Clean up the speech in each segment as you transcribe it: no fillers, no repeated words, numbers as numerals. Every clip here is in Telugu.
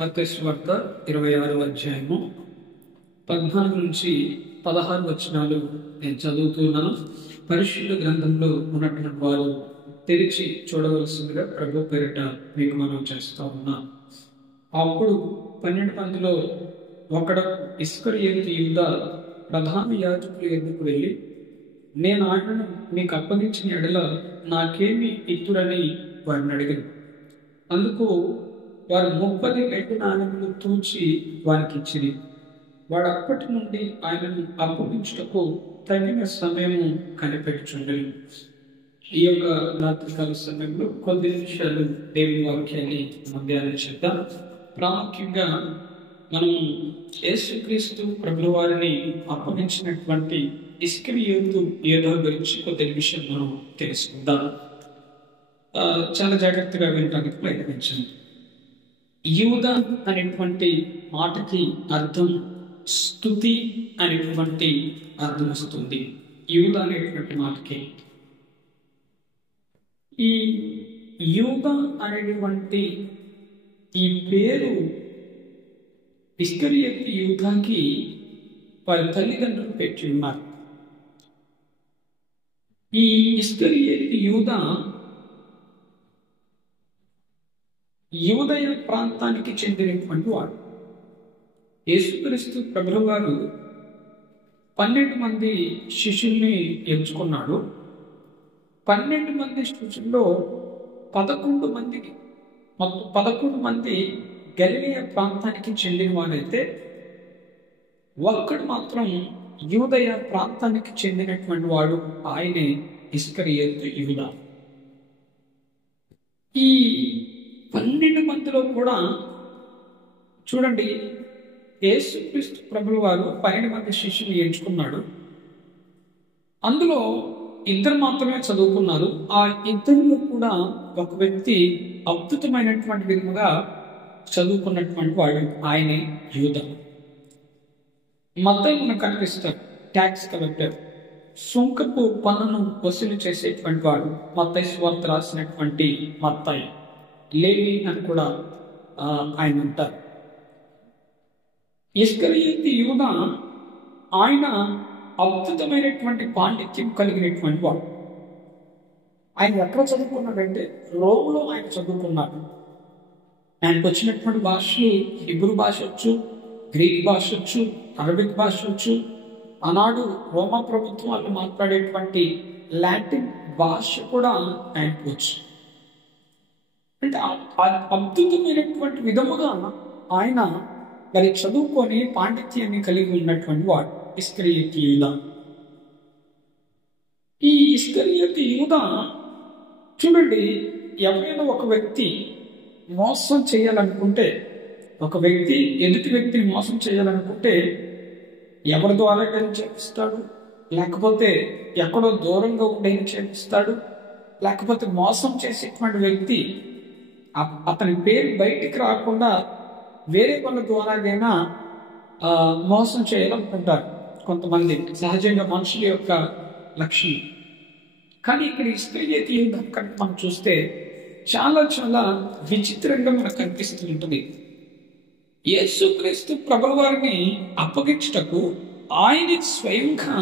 మత్తయి సువార్త 26వ అధ్యాయము 14 నుంచి 16 వచనాలు నేను చదువుతున్నాను. పరిశుద్ధ గ్రంథంలో ఉన్నటువంటి వారు తెరిచి చూడవలసిందిగా ప్రభు పేరిట మీకు మనం చేస్తా ఉన్నాం. అప్పుడు 12 మందిలో ఒకడు ఇస్కరియోతు యూదా ప్రధాన యాజకుల ఎద్దుకు వెళ్ళి, నేను ఆయనను మీకు అప్పగించిన ఎడల నాకేమి ఇత్తురని వారిని అడిగాను. అందుకు వారు 30 వెండి నాణెములు తూచి వారికి ఇచ్చింది. వాడు అప్పటి నుండి ఆయనను అప్పగించుటకు తగిన సమయం కనిపెట్టుచుండెను. ఈ యొక్క రాత్రికాల సమయంలో కొద్ది నిమిషాలు దేవుని వాక్యాన్ని మనం ధ్యానం చేద్దాం. ప్రాముఖ్యంగా మనం యేసుక్రీస్తు ప్రభుల వారిని అప్పగించినటువంటి ఇస్కరియోతు యూదా గురించి కొద్ది నిమిషం మనం తెలుసుకుందాం. చాలా జాగ్రత్తగా వినడానికి ప్రయత్నించండి. యూదా అనేటువంటి మాటకి అర్థం స్తుతి అనేటువంటి అర్థం వస్తుంది. యూదా అనేటువంటి మాటకి ఈ యూదా అనేటువంటి ఈ పేరు ఇస్కరియోతు యూదాకి వారి తల్లిదండ్రులు పెట్టి ఉన్నారు. ఈ ఇస్కరియోతు యూదా యూదయ ప్రాంతానికి చెందినటువంటి వాడు. యేసుక్రీస్తు ప్రభుల వారు 12 మంది శిష్యుల్ని ఎంచుకున్నాడు. 12 మంది శిష్యుల్లో 11 మంది గలిలయ ప్రాంతానికి చెందిన వారైతే ఒక్కడు మాత్రం యూదయ ప్రాంతానికి చెందినటువంటి వాడు. ఆయనే ఇస్కరియోతు యూదా. ఈ 12 మందిలో కూడా చూడండి, యేసుక్రీస్తు ప్రభుల వారు 12 మంది శిష్యులు ఎంచుకున్నాడు. అందులో 2 మాత్రమే చదువుకున్నారు. ఆ 2లో కూడా ఒక వ్యక్తి అద్భుతమైనటువంటి విధముగా చదువుకున్నటువంటి వాడు. ఆయనే యూదా. మత్తయి మనకు కనిపిస్తాడు, ట్యాక్స్ కలెక్టర్, సుంకపు పన్నును వసూలు చేసేటువంటి వాడు. మత్తయి సువార్త రాసినటువంటి మత్తయి. లేవి అని కూడా ఆయన ఉంటారు. ఇస్కరియోతు యూదా ఆయన అద్భుతమైనటువంటి పాండిత్యం కలిగినటువంటి వాడు. ఆయన ఎక్కడ చదువుకున్నాడంటే రోమ్లో ఆయన చదువుకున్నాడు. ఆయనకు వచ్చినటువంటి భాషలు హిబ్రూ భాష వచ్చు, గ్రీక్ భాష వచ్చు, అరబిక్ భాష వచ్చు. ఆనాడు రోమా ప్రభుత్వం వాళ్ళు మాట్లాడేటువంటి లాటిన్ భాష కూడా ఆయనకు వచ్చు. అంటే అద్భుతమైనటువంటి విధముగా ఆయన మరి చదువుకొని పాండిత్యాన్ని కలిగి ఉన్నటువంటి వాడు ఇస్కరియోతు యూదా. ఈ ఇస్కరియోతు యూదా చూడండి, ఎవరైనా ఒక వ్యక్తి మోసం చేయాలనుకుంటే, ఒక వ్యక్తి ఎదుటి వ్యక్తిని మోసం చేయాలనుకుంటే ఎవరి ద్వారా చేపిస్తాడు, లేకపోతే ఎక్కడో దూరంగా ఉండే చేపిస్తాడు, లేకపోతే మోసం చేసేటువంటి వ్యక్తి అతని పేరు బయటికి రాకుండా వేరే వాళ్ళ ద్వారాగైనా మోసం చేయాలనుకుంటారు కొంతమంది. సహజంగా మనుషుల యొక్క లక్షణం. కానీ ఇక్కడ ఇస్కరియోతు యూదా మనం చూస్తే చాలా చాలా విచిత్రంగా మనకు కనిపిస్తూ ఉంటుంది. యేసుక్రీస్తు ప్రభుల వారిని అప్పగించుటకు ఆయన స్వయంగా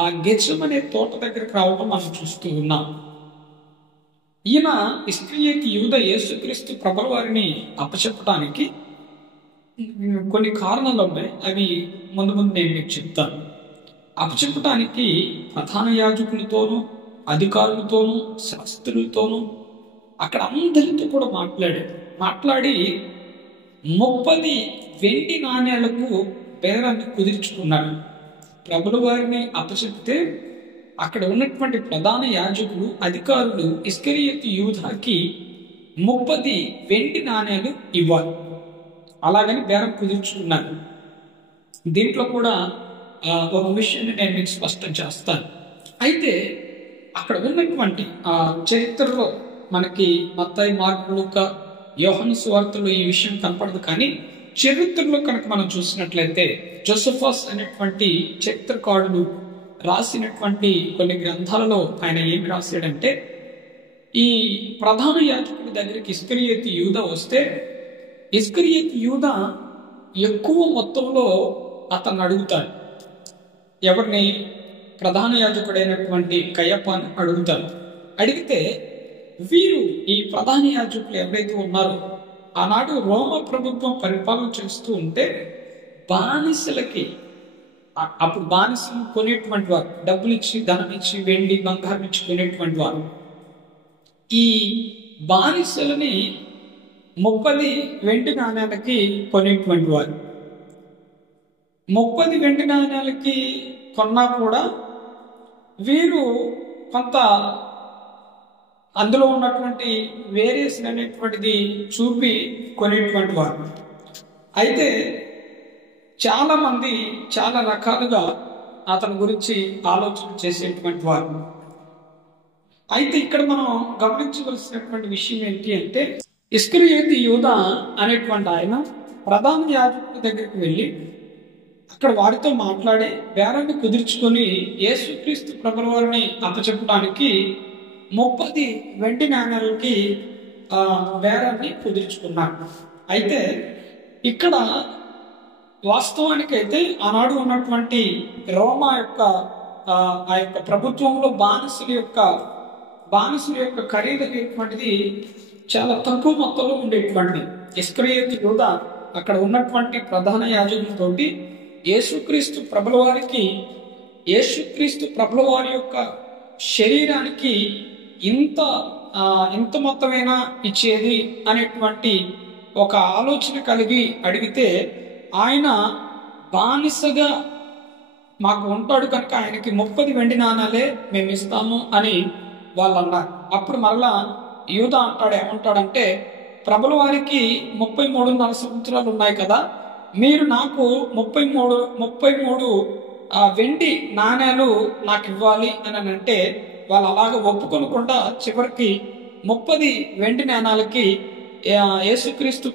ఆ గెత్సెమనే తోట దగ్గరకు రావడం మనం చూస్తూ ఉన్నాం. ఈయన ఇస్కరియోతు యూదా యేసుక్రీస్తు ప్రభుల వారిని అప్పచెప్పడానికి కొన్ని కారణాలు ఉన్నాయి. అవి ముందు నేను మీకు చెప్తాను. అప్పచెప్పడానికి ప్రధాన యాజకులతోనూ, అధికారులతోనూ, శాస్త్రులతోనూ అక్కడ అందరితో కూడా మాట్లాడి 30 వెండి నాణ్యాలకు బేరాన్ని కుదుర్చుకున్నాడు. ప్రభుల వారిని అప్పచెప్తే అక్కడ ఉన్నటువంటి ప్రధాన యాజకులు, అధికారులు ఇస్కరియోతు యూదాకి 30 వెండి నాణ్యాలు ఇవ్వాలి. అలాగని బేరం కుదుర్చుకున్నారు. దీంట్లో కూడా ఒక విషయాన్ని నేను మీకు స్పష్టం చేస్తాను. అయితే అక్కడ ఉన్నటువంటి చరిత్రలో మనకి మత్తయి, మార్కు, లూకా, యోహాను సువార్తలో ఈ విషయం కనపడదు. కానీ చరిత్రలో కనుక మనం చూసినట్లయితే జోసెఫస్ అనేటువంటి చరిత్రకారుడు రాసినటువంటి కొన్ని గ్రంథాలలో ఆయన ఏమి రాశాడంటే, ఈ ప్రధాన యాజకుడి దగ్గరికి ఇస్కరియోతు యూదా వస్తే ఇస్కరియోతు యూదా ఎక్కువ మొత్తంలో అతన్ని అడుగుతాడు. ఎవరిని? ప్రధాన యాజకుడైనటువంటి కయపని అడుగుతారు. అడిగితే వీరు, ఈ ప్రధాన యాజకులు ఎవరైతే ఉన్నారో, ఆనాడు రోమ ప్రభుత్వం పరిపాలన చేస్తూ ఉంటే బానిసలకి, అప్పుడు బానిసలను కొనేటువంటి వారు, డబ్బులు ఇచ్చి, ధనం ఇచ్చి, వెండి బంగారం ఇచ్చి కొనేటువంటి వారు. ఈ బానిసలని 30 వెండి నాణ్యాలకి కొనేటువంటి వారు. 30 వెండి నాణ్యాలకి కొన్నా కూడా వీరు కొంత అందులో ఉన్నటువంటి వేరియేషన్ అనేటువంటిది చూపి కొనేటువంటి వారు. అయితే చాలా మంది చాలా రకాలుగా అతని గురించి ఆలోచన చేసేటువంటి వారు. అయితే ఇక్కడ మనం గమనించవలసినటువంటి విషయం ఏంటి అంటే, ఇస్కరియోతు యూదా అనేటువంటి ఆయన ప్రధాన యాజకుడి దగ్గరికి వెళ్ళి అక్కడ వారితో మాట్లాడి బేరాన్ని కుదుర్చుకొని యేసుక్రీస్తు ప్రభుల వారిని అప్పచెప్పడానికి 30 వెండి నాణ్యాలకి బేరాన్ని కుదుర్చుకున్నాడు. అయితే ఇక్కడ వాస్తవానికైతే ఆనాడు ఉన్నటువంటి రోమా యొక్క ఆ యొక్క ప్రభుత్వంలో బానిసల యొక్క ఖరీదు అనేటువంటిది చాలా తక్కువ మొత్తంలో ఉండేటువంటిది. ఇస్కరియోతు యూదా అక్కడ ఉన్నటువంటి ప్రధాన యాజకులతోటి యేసుక్రీస్తు ప్రభుల వారి యొక్క శరీరానికి ఇంత మొత్తమైనా ఇచ్చేది అనేటువంటి ఒక ఆలోచన కలిగి అడిగితే, ఆయన బానిసగా మాకు ఉంటాడు కనుక ఆయనకి 30 వెండి నాణాలే మేము ఇస్తాము అని వాళ్ళు అన్నారు. అప్పుడు మరలా యూదా ఏమంటాడంటే, ప్రభుల వారికి 33.5 సంవత్సరాలు ఉన్నాయి కదా, మీరు నాకు 33 వెండి నాణ్యాలు నాకు ఇవ్వాలి అని అంటే, వాళ్ళు అలాగ ఒప్పుకొనకుండా చివరికి 30 వెండి నాణాలకి యేసుక్రీస్తు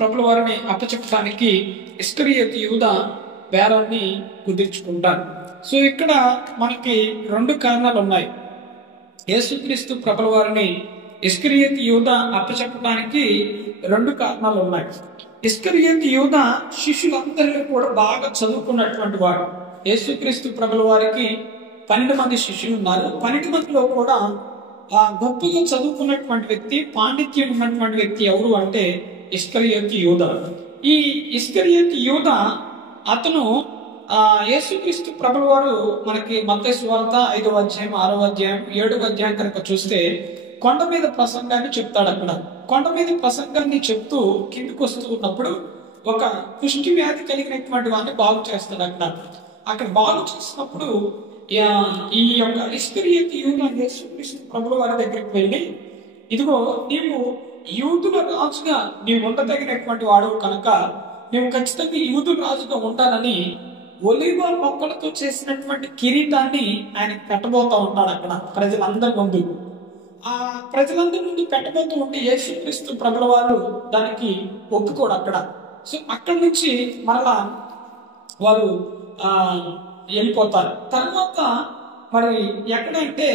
ప్రభుల వారిని అప్పచెప్పడానికి ఇస్కరియోతు యూదా బేరాన్ని కుదుర్చుకుంటారు. సో ఇక్కడ మనకి 2 కారణాలు ఉన్నాయి. యేసుక్రీస్తు ప్రభుల వారిని ఇస్కరియోతు యూదా అప్పచెప్పడానికి 2 కారణాలు ఉన్నాయి. ఇస్కరియోతు యూదా శిష్యులందరిలో కూడా బాగా చదువుకున్నటువంటి వాడు. యేసుక్రీస్తు ప్రభుల వారికి 12 మంది శిష్యులు ఉన్నారు. 12 మందిలో కూడా గొప్పగా చదువుకున్నటువంటి వ్యక్తి, పాండిత్యం ఉన్నటువంటి వ్యక్తి ఎవరు అంటే ఇస్కరియోతు యూదా. ఈ ఇస్కరియోతు యూదా అతను యేసుక్రీస్తు ప్రభుల వారు మనకి మత్తయి సువార్త 5వ అధ్యాయం, 6వ అధ్యాయం, 7వ అధ్యాయం కనుక చూస్తే కొండ మీద ప్రసంగాన్ని చెప్తాడు. అక్కడ కొండ మీద ప్రసంగాన్ని చెప్తూ కిందికి వస్తూ ఉన్నప్పుడు ఒక కుష్టి వ్యాధి కలిగినటువంటి వాడిని బాగు చేస్తాడు. అక్కడ బాగు చేసినప్పుడు ఈ యొక్క ఇస్కరియోతు యూదా యేసుక్రీస్తు ప్రభుల వారి దగ్గరికి వెళ్ళి, ఇదిగో నీవు యూదుల రాజుగా నీవు ఉండదగినటువంటి వాడు కనుక నీవు ఖచ్చితంగా యూదుల రాజుగా ఉండాలని ఒలీవ మొక్కలతో చేసినటువంటి కిరీటాన్ని ఆయన పెట్టబోతా ఉంటాడు. అక్కడ ప్రజలందరి ముందు ప్రజలందరి ముందు పెట్టబోతూ ఉంటే యేసుక్రీస్తు ప్రభుల వారు దానికి ఒప్పుకోడు అక్కడ. సో అక్కడి నుంచి మరలా వారు వెళ్ళిపోతారు. తర్వాత మరి ఎక్కడంటే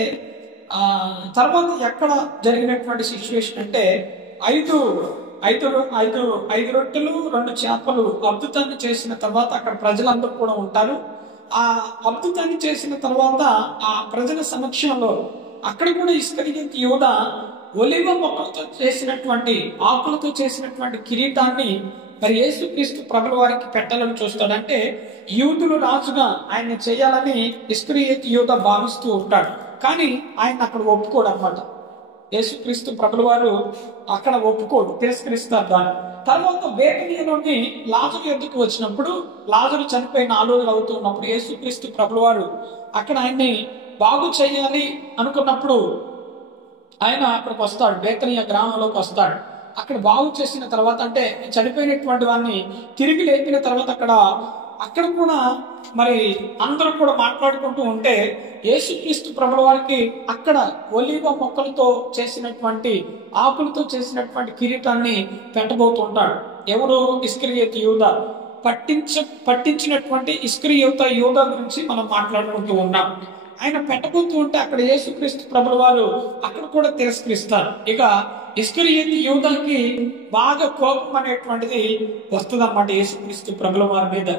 తర్వాత ఎక్కడ జరిగినటువంటి సిచ్యువేషన్ అంటే 5 రొట్టెలు 2 చేపలు అద్భుతాన్ని చేసిన తర్వాత అక్కడ ప్రజలందరూ కూడా ఉంటారు. ఆ అద్భుతాన్ని చేసిన తర్వాత ఆ ప్రజల సమక్షంలో అక్కడ కూడా ఇస్కరియోతు యూదా ఒలీవ మొక్కలతో చేసినటువంటి ఆకులతో చేసినటువంటి కిరీటాన్ని మరి యేసుక్రీస్తు ప్రభుల వారికి పెట్టాలని చూస్తాడు. అంటే యూదులు రాజుగా ఆయన చేయాలని ఇస్కరియోతు యూదా భావిస్తూ ఉంటాడు. కానీ ఆయన అక్కడ ఒప్పుకోడు అన్నమాట. యేసుక్రీస్తు ప్రభుల వారు అక్కడ ఒప్పుకోడు, తిరస్కరిస్తారు దాన్ని. తర్వాత బేతనీయలోని లాజరు ఎద్దుకు వచ్చినప్పుడు, లాజరు చనిపోయి 4 రోజులు అవుతున్నప్పుడు యేసుక్రీస్తు ప్రభుల వారు అక్కడ ఆయన్ని బాగు చేయాలి అనుకున్నప్పుడు ఆయన అక్కడికి వస్తాడు. బేతనీయ గ్రామంలోకి వస్తాడు. అక్కడ బాగు చేసిన తర్వాత, అంటే చనిపోయినటువంటి వాడిని తిరిగి లేపిన తర్వాత అక్కడ కూడా మరి అందరూ కూడా మాట్లాడుకుంటూ ఉంటే యేసుక్రీస్తు ప్రభుల వారికి అక్కడ ఒలీవ మొక్కలతో చేసినటువంటి ఆకులతో చేసినటువంటి కిరీటాన్ని పెట్టబోతుంటాడు. ఎవరు? ఇస్కరియోతు యూదా. పట్టించినటువంటి ఇస్కరియోతు యూదా గురించి మనం మాట్లాడుకుంటూ ఉన్నాం. ఆయన పెట్టబోతూ ఉంటే అక్కడ యేసుక్రీస్తు ప్రభుల వారు అక్కడ కూడా తిరస్కరిస్తారు. ఇక ఇస్కరియోతు యూదాకి బాగా కోపం అనేటువంటిది వస్తుంది అన్నమాట యేసుక్రీస్తు ప్రభుల వారి మీద.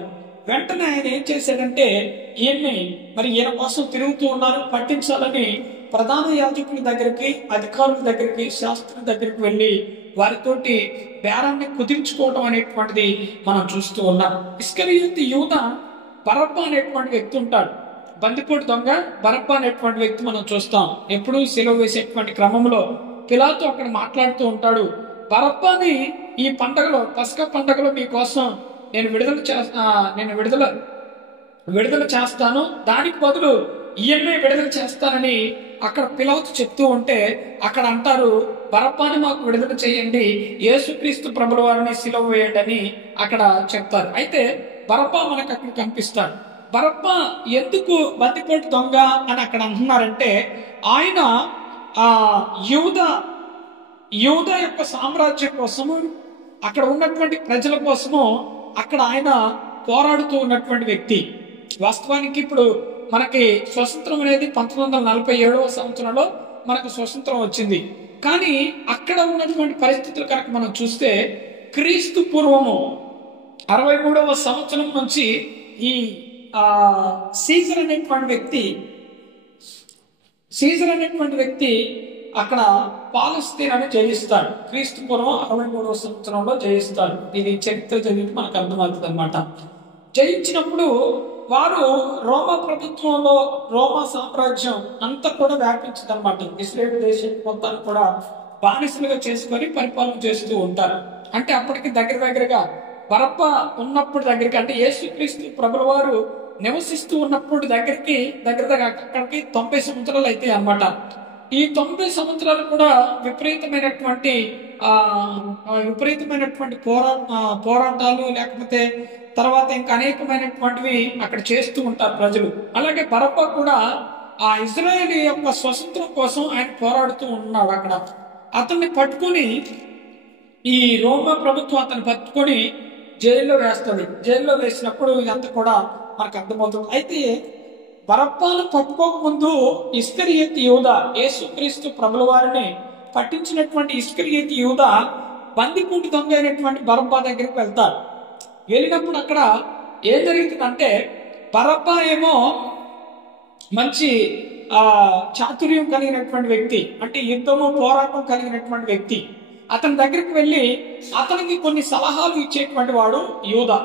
వెంటనే ఆయన ఏం చేశాడంటే ఈయన కోసం తిరుగుతూ ఉన్నారు పట్టించాలని ప్రధాన యాజకుల దగ్గరికి, అధికారుల దగ్గరికి, శాస్త్రుల దగ్గరికి వెళ్ళి వారితోటి బేరాన్ని కుదిర్చుకోవడం అనేటువంటిది మనం చూస్తూ ఉన్నాం. ఇస్కరియోతు యూదా బరబ్బా అనేటువంటి వ్యక్తి ఉంటాడు. బందిపోటు దొంగ బరబ్బా అనేటువంటి వ్యక్తి మనం చూస్తాం. ఎప్పుడు సిలువ వేసేటువంటి క్రమంలో పిలాతు అక్కడ మాట్లాడుతూ ఉంటాడు, బరబ్బాని ఈ పండగలో, పస్కా పండగలో మీకోసం నేను విడుదల చేస్తాను, దానికి బదులు ఈయన్నే విడుదల చేస్తానని అక్కడ పిలాతు చెప్తూ ఉంటే అక్కడ అంటారు, బరబ్బాని మాకు విడుదల చేయండి, యేసుక్రీస్తు ప్రభుల వారిని సిలువ వేయండి అని అక్కడ చెప్తారు. అయితే బరబ్బా మనకు అక్కడ కనిపిస్తాడు. బరబ్బా ఎందుకు బందిపోటు దొంగ అని అక్కడ అంటున్నారంటే ఆయన యూదా యొక్క సామ్రాజ్యం కోసము, అక్కడ ఉన్నటువంటి ప్రజల కోసము అక్కడ ఆయన పోరాడుతూ ఉన్నటువంటి వ్యక్తి. వాస్తవానికి ఇప్పుడు మనకి స్వతంత్రం అనేది 1947వ సంవత్సరంలో మనకు స్వతంత్రం వచ్చింది. కానీ అక్కడ ఉన్నటువంటి పరిస్థితులు కనుక మనం చూస్తే క్రీస్తు పూర్వము 63వ సంవత్సరం నుంచి ఈ సీజర్ అనేటువంటి వ్యక్తి అక్కడ పాలస్తీనాన్ని జయిస్తాడు. క్రీస్తు పూర్వం 63వ సంవత్సరంలో జయిస్తాడు. ఇది చరిత్ర చదివితే మనకు అర్థమవుతుంది అనమాట. జయించినప్పుడు వారు రోమా ప్రభుత్వంలో రోమా సామ్రాజ్యం అంతా కూడా వ్యాపించింది అనమాట. ఇస్రాయేల్ దేశం మొత్తాన్ని కూడా బానిసలుగా చేసుకొని పరిపాలన చేస్తూ ఉంటారు. అంటే అప్పటికి దగ్గరగా బరబ్బా ఉన్నప్పుడు దగ్గరికి, అంటే యేసుక్రీస్తు ప్రభుల వారు నివసిస్తూ ఉన్నప్పుడు దగ్గరికి అక్కడికి 90 సంవత్సరాలు అయితే అన్నమాట. ఈ 90 సంవత్సరాలు కూడా విపరీతమైనటువంటి పోరాటాలు, లేకపోతే తర్వాత ఇంకా అనేకమైనటువంటివి అక్కడ చేస్తూ ఉంటారు ప్రజలు. అలాగే బరబ్బా కూడా ఆ ఇజ్రాయేల్ యొక్క స్వతంత్రం కోసం ఆయన పోరాడుతూ ఉన్నాడు. అక్కడ అతన్ని పట్టుకొని ఈ రోమా ప్రభుత్వం అతన్ని పట్టుకొని జైల్లో వేస్తుంది. జైల్లో వేసినప్పుడు ఇదంతా కూడా మనకు అర్థమవుతుంది. అయితే బరబ్బాను పట్టుకోకముందు ఇస్కరియోతు యూదా, యేసుక్రీస్తు ప్రభుల వారిని పట్టించినటువంటి ఇస్కరియోతు యూదా బందిపోటు దొంగ అయినటువంటి బరబ్బా దగ్గరికి వెళ్తారు. వెళ్ళినప్పుడు అక్కడ ఏం జరుగుతుందంటే, బరబ్బా ఏమో మంచి చాతుర్యం కలిగినటువంటి వ్యక్తి, అంటే యుద్ధము పోరాటం కలిగినటువంటి వ్యక్తి. అతని దగ్గరికి వెళ్ళి అతనికి కొన్ని సలహాలు ఇచ్చేటువంటి వాడు యూదా.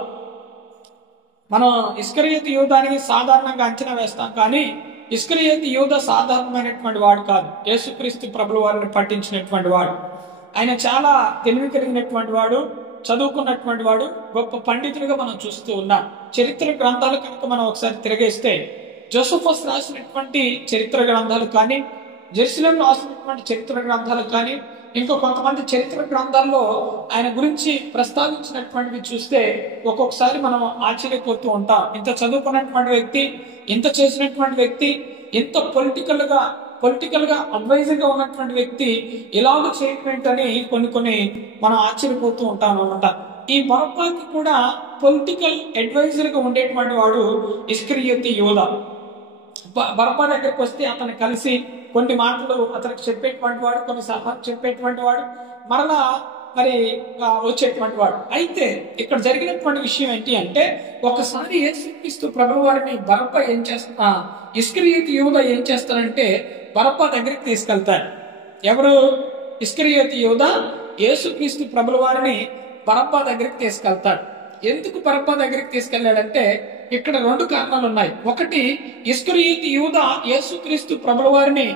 మనం ఇస్కరియోతు యూదాని సాధారణంగా అంచనా వేస్తాం, కానీ ఇస్కరియోతు యూదా సాధారణమైనటువంటి వాడు కాదు. యేసుక్రీస్తు ప్రభుల వారిని పట్టించినటువంటి వాడు. ఆయన చాలా తెలివి కలిగినటువంటి వాడు, చదువుకున్నటువంటి వాడు, గొప్ప పండితుడిగా మనం చూస్తూ ఉన్నాం. చరిత్ర గ్రంథాలు కనుక మనం ఒకసారి తిరగేస్తే జోసెఫస్ రాసినటువంటి చరిత్ర గ్రంథాలు కానీ, జెరూసలేం రాసినటువంటి చరిత్ర గ్రంథాలు కానీ, ఇంకో కొంతమంది చరిత్ర గ్రంథాల్లో ఆయన గురించి ప్రస్తావించినటువంటివి చూస్తే ఒక్కొక్కసారి మనం ఆశ్చర్యపోతూ ఉంటాం. ఇంత చదువుకున్నటువంటి వ్యక్తి, ఇంత చేసినటువంటి వ్యక్తి, ఇంత పొలిటికల్ గా అడ్వైజర్ గా ఉన్నటువంటి వ్యక్తి ఇలాగ చేయటమేంటని కొన్ని మనం ఆశ్చర్యపోతూ ఉంటాం అనమాట. ఈ బరబ్బాకి కూడా పొలిటికల్ అడ్వైజర్ గా ఉండేటువంటి వాడు ఇస్కరియోతు యూదా. బరబ్బా దగ్గరికి వస్తే అతను కలిసి కొన్ని మాటలు అతనికి చెప్పేటువంటి వాడు, కొన్ని సలహాలు చెప్పేటువంటి వాడు, మరలా వచ్చేటువంటి వాడు. అయితే ఇక్కడ జరిగినటువంటి విషయం ఏంటి అంటే, ఒకసారి యేసుక్రీస్తు ప్రభువు వారిని బరబ్బా ఇస్కరియోతు యూదా ఏం చేస్తారంటే బరబ్బా దగ్గరికి తీసుకెళ్తారు. ఎవరు? ఇస్కరియోతు యూదా యేసుక్రీస్తు ప్రభుల వారిని బరబ్బా దగ్గరికి తీసుకెళ్తాడు. ఎందుకు బరబ్బా దగ్గరికి తీసుకెళ్లాడంటే ఇక్కడ 2 కారణాలు ఉన్నాయి. ఒకటి, ఇస్కరియోతు యూదా యేసుక్రీస్తు ప్రభుల వారిని